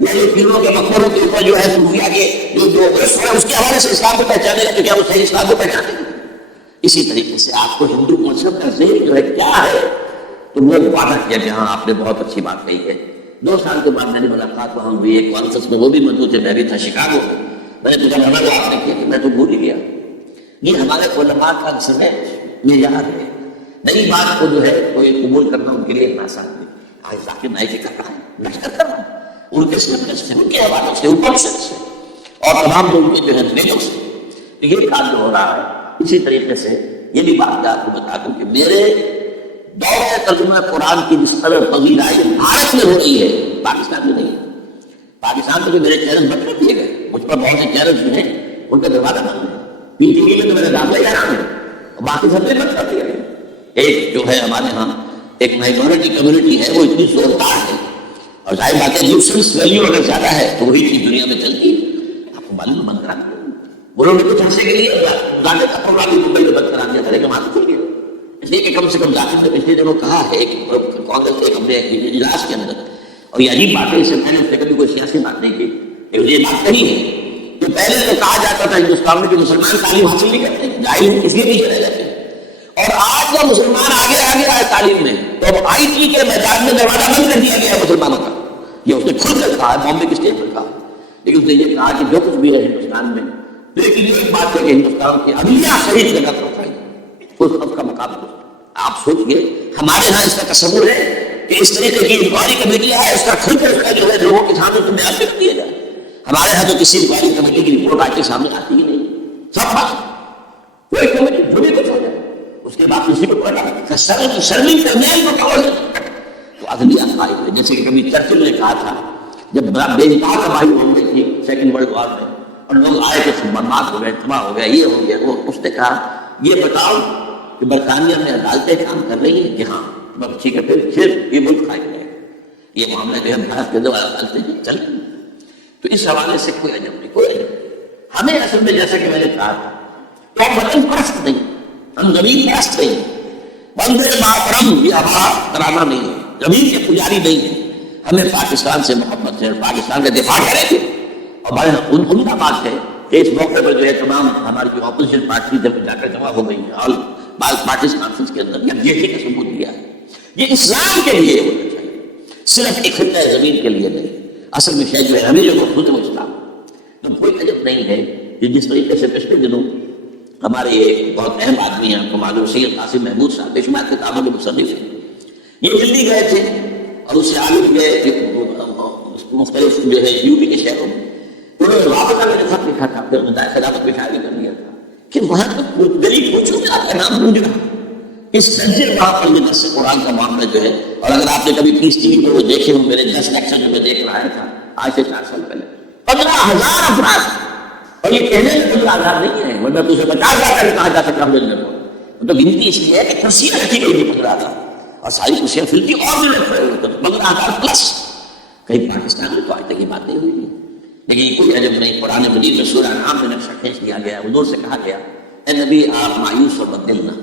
یا یہ پیروں کے مقبروں کے اوپر جو ہے صوفیہ کے جو اس کے حوالے سے اسلام کو پہچانے گا تو کیا وہ صحیح اسلام کو پہچانے گا؟ اسی طریقے سے آپ کو ہندو مذہب کا ذہن جو ہے کیا ہے تو وہ وعدہ کیا کہ ہاں آپ نے بہت اچھی بات کہی ہے. 2 سال کے بعد میں نے ملاقات وہاں ہوئی ایک کانفرنس میں، وہ بھی موجود تھے، میں بھی تھا شکاگو میں. میں نے پوچھا ہمارا آپ نے کیا کہ میں تو بھول ہی گیا. یہ ہمارے علماء کا سمے میں یاد ہے، نئی بات کو جو ہے کوئی قبول کرنا ان کے لیے اتنا آسان نہیں. آج ذاکر نائکی کر رہا ہے، نشر کر رہا ہے ان کے سلسلے سے، ان کے حوالوں سے، اپنشد سے اور تمام لوگوں کے جو ہے ویدوں سے. یہ کام جو ہو رہا ہے اسی طریقے سے یہ بھی بات میں آپ کو بتا دوں کہ میرے دور ترجمہ قرآن کی جس طرح پذیرائی بھارت میں ہو رہی ہے پاکستان میں نہیں ہے. پاکستان میں جو میرے چینل بند کر دیے گئے، مجھ پر بہت سے چینلز بھی ہیں ان کا دروازہ بند ہے. PTV میں تو میرے داخلہ ہی حرام ہے اور باقی سب نے بند کر دیا ہے. ایک جو ہے ہمارے ہاں ایک مائنورٹی کمیونٹی ہے وہ اتنی زوردار ہے اور ظاہر بات ہے نیوٹرنس ویلیو اگر زیادہ ہے تو وہی چیز دنیا میں چلتی ہے. آپ کو معلوم بند کرا انہوں نے کچھ عرصے کے لیے گانے کا پروگرام بھی بند کرا دیا تھا لیکن وہاں تو کھل گیا. اس لیے کہ کم سے کم ذاکر نے پچھلے دنوں کہا ہے کہ کانگریس کے اپنے اجلاس کے اندر، اور یہ عجیب بات ہے، اس سے میں نے اس نے کبھی کوئی سیاسی بات نہیں کی، یہ بات نہیں ہے کہ پہلے تو کہا جاتا تھا ہندوستان میں کہ مسلمان تعلیم حاصل نہیں کرتے، جاہل اس لیے پیچھے رہ جاتے ہیں. اور آج جب مسلمان آگے آئے تعلیم میں تو اب IT کے میدان میں دروازہ بند کر دیا گیا ہے مسلمانوں کا. یہ اس نے کھل کر کہا ہے، بامبے کی اسٹیج پر کہا، لیکن اس نے یہ کہا کہ جو کچھ بھی ہے ہندوستان میں، لیکن یہ ایک بات ہے کہ ہندوستان کی ابھی صحیح جگہ پر اٹھائی اس کا مقابلہ. آپ سوچئے ہمارے ہاں اس کا تصور ہے کہ اس طریقے کی انکوائری کمیٹی ہے، اس کا کھل کر اس کا جو ہے لوگوں کے سامنے تم بیان کر دیا جائے. ہمارے ہاں تو کسی انکوائری کمیٹی کی رپورٹ آج کے سامنے آتی ہی نہیں. سب بات کوئی کمیٹی جو بھی کچھ ہو جائے اس کے بعد کسی کو پڑھا سرنگ کرنے کو تو عدلیہ قائم ہے. جیسے کہ کبھی چرچل نے کہا تھا جب بے انتہا تباہی ہو گئی تھی سیکنڈ ورلڈ وار میں اور لوگ آئے کہ برباد ہو گئے، تباہ ہو گیا، یہ ہو گیا وہ، اس نے کہا یہ بتاؤ کہ برطانیہ میں عدالتیں کام کر رہی ہیں کہ ہاں، بس ٹھیک ہے پھر یہ ملک قائم ہے. یہ معاملہ جو ہے بھارت کے اندر عدالتیں چل رہی ہیں. تو اس حوالے سے کوئی عجب نہیں، کوئی عجب نہیں. ہمیں اصل میں جیسا کہ میں نے کہا تھا کہ ہم وطن پرست نہیں، ہم زمین پرست نہیں، وندے ماترم یہ ہمارا ترانہ نہیں ہے، زمین کے پجاری نہیں ہے. ہمیں پاکستان سے محبت ہے، پاکستان کا دفاع کریں گے. اور بڑے عمدہ بات ہے کہ اس موقع پر جو ہے تمام ہماری جو اپوزیشن پارٹی جب جا کر جمع ہو گئی ہیں اور بعض پارٹیز کانفرنس کے اندر یکجہتی کا ثبوت دیا ہے. یہ اسلام کے لیے ہونا چاہیے، صرف ایک خطہ زمین کے لیے نہیں. اصل میں شاید جو ہے ہمیں جو مقصود ہے وہ اسلام. تو کوئی عجب نہیں ہے کہ جس طریقے سے پچھلے دنوں ہمارے ایک بہت اہم آدمی ہیں، آپ کو معلوم سید قاسم محمود صاحب بے شمار کتابوں کے مصنف ہیں، یہ دلی گئے تھے اور اس سے آگے گئے مختلف جو ہے UP کے شہروں میں. انہوں نے رابطہ میں خط لکھا تھا، پھر خلافت میں شاعری کر دیا تھا کہ وہاں تو غریب پوچھو میں آپ کا نام گونج رہا اس زنجیر وہاں پر جو نص قرآن کا معاملہ جو ہے. اور اگر آپ نے کبھی پیس TV پر وہ دیکھے ہوں، میرے 10 لیکچر جو میں دیکھ رہا تھا آج سے 4 سال پہلے 15,000 افراد، اور یہ کہنے میں 15,000 نہیں ہے، ورنہ تو اسے 50,000 کا کہا جا سکتا ہم نے کو. تو گنتی اس لیے ہے کہ کرسیاں رکھی گئی تھی 15,000 اور ساری کرسیاں فل کی اور بھی رکھ رہے ہوئے 15,000 پلس. کہیں پاکستان میں تو آج تک یہ باتیں ہوئی ہیں. لیکن یہ کوئی عجب نہیں، قرآن مجید میں سورہ انعام میں نقشہ کھینچ دیا گیا. حضور سے کہا گیا اے نبی آپ مایوس اور بددل نہ،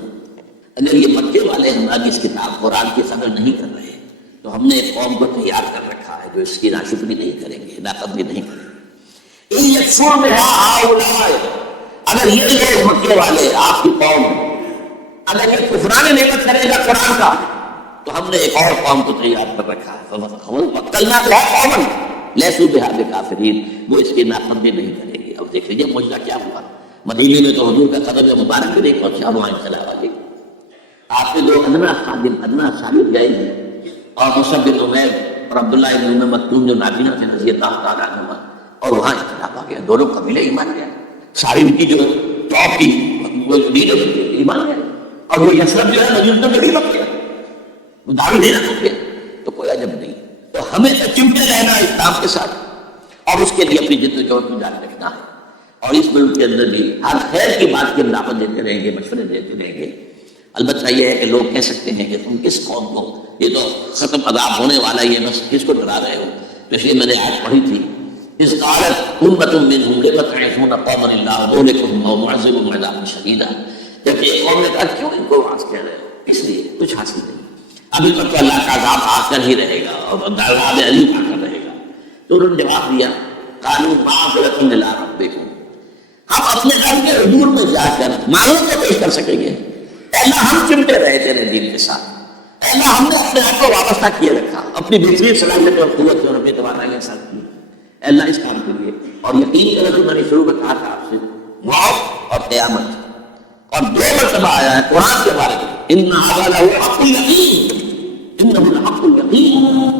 اگر یہ مکے والے ہماری اس کتاب قرآن کی قدر نہیں کر رہے تو ہم نے ایک قوم کو تیار کر رکھا ہے جو اس کی ناشکری نہیں کریں گے، ناقدری نہیں کریں گے. اگر یہ لوگ مکے والے آپ کی قوم اگر یہ کفران نعمت کرے گا قرآن کا تو ہم نے ایک اور قوم کو تیار کر رکھا ہے. لیسو بہا بکافرین، وہ اس کی ناقدری نہیں کریں گے. اب دیکھ لیجیے معجزہ کیا ہوا. مدینے میں تو حضور کا قدم مبارک بھی نہیں پہنچا، وہاں انقلاب آ گئی. آپ کے دو ادنا خادم ادنا ثابت گئے ہیں، اور مصعب بن عمیر اور عبداللہ بن ام مکتوم جو نابینا تھے رضی اللہ تعالیٰ عنہما، اور وہاں اختلاف آ گیا، دونوں قبیلے ایمان گئے، ساری ان کی جو ٹاپ کی وہ لیڈرشپ تھی ایمان گئے، اور وہ یسرب جو ہے مدینہ میں بھی بک گیا، وہ دعوی دینا تو پھر تو کوئی عجب نہیں۔ تو ہمیں تو چمٹے رہنا ہے اسلام کے ساتھ، اور اس کے لیے اپنی جد و جہد کو جاری رکھنا ہے، اور اس ملک کے اندر بھی ہر خیر کی بات کی دعوت دیتے رہیں گے، مشورے دیتے رہیں گے۔ البتہ یہ ہے کہ لوگ کہہ سکتے ہیں کہ تم کس قوم کو، یہ تو ختم عذاب ہونے والا، یہ بس کس کو ڈرا رہے ہو؟ جیسے میں نے آج پڑھی تھی، اس قالت امۃ منہم لم تعظون قوما اللہ مہلکہم او معذبہم عذابا شدیدا، جب ایک قوم نے کہا کیوں ان کو واعظ کہہ رہے ہو؟ اس لیے کچھ حاصل نہیں، ابھی تک تو اللہ کا عذاب آ کر ہی رہے گا اور عذاب علیم آ کر رہے گا۔ تو انہوں نے جواب دیا قالوا معذرۃ الی ربکم، ہم اپنے رب کے حضور میں جا کر معذرت کو پیش کر سکیں گے، اے اللہ ہم چمٹے رہے تیرے دین کے ساتھ، اے اللہ ہم نے اپنے آپ کو وابستہ کیے رکھا، اپنی بہترین صلاحیت اور قوت اور اپنے توانائی کے ساتھ کی، اے اللہ اس کام کے لیے۔ اور یقین کرو کہ میں نے شروع میں کہا تھا آپ سے، موت اور قیامت، اور دو مرتبہ آیا ہے قرآن کے بارے میں، ان هذا لهو حق الیقین، انه لحق الیقین،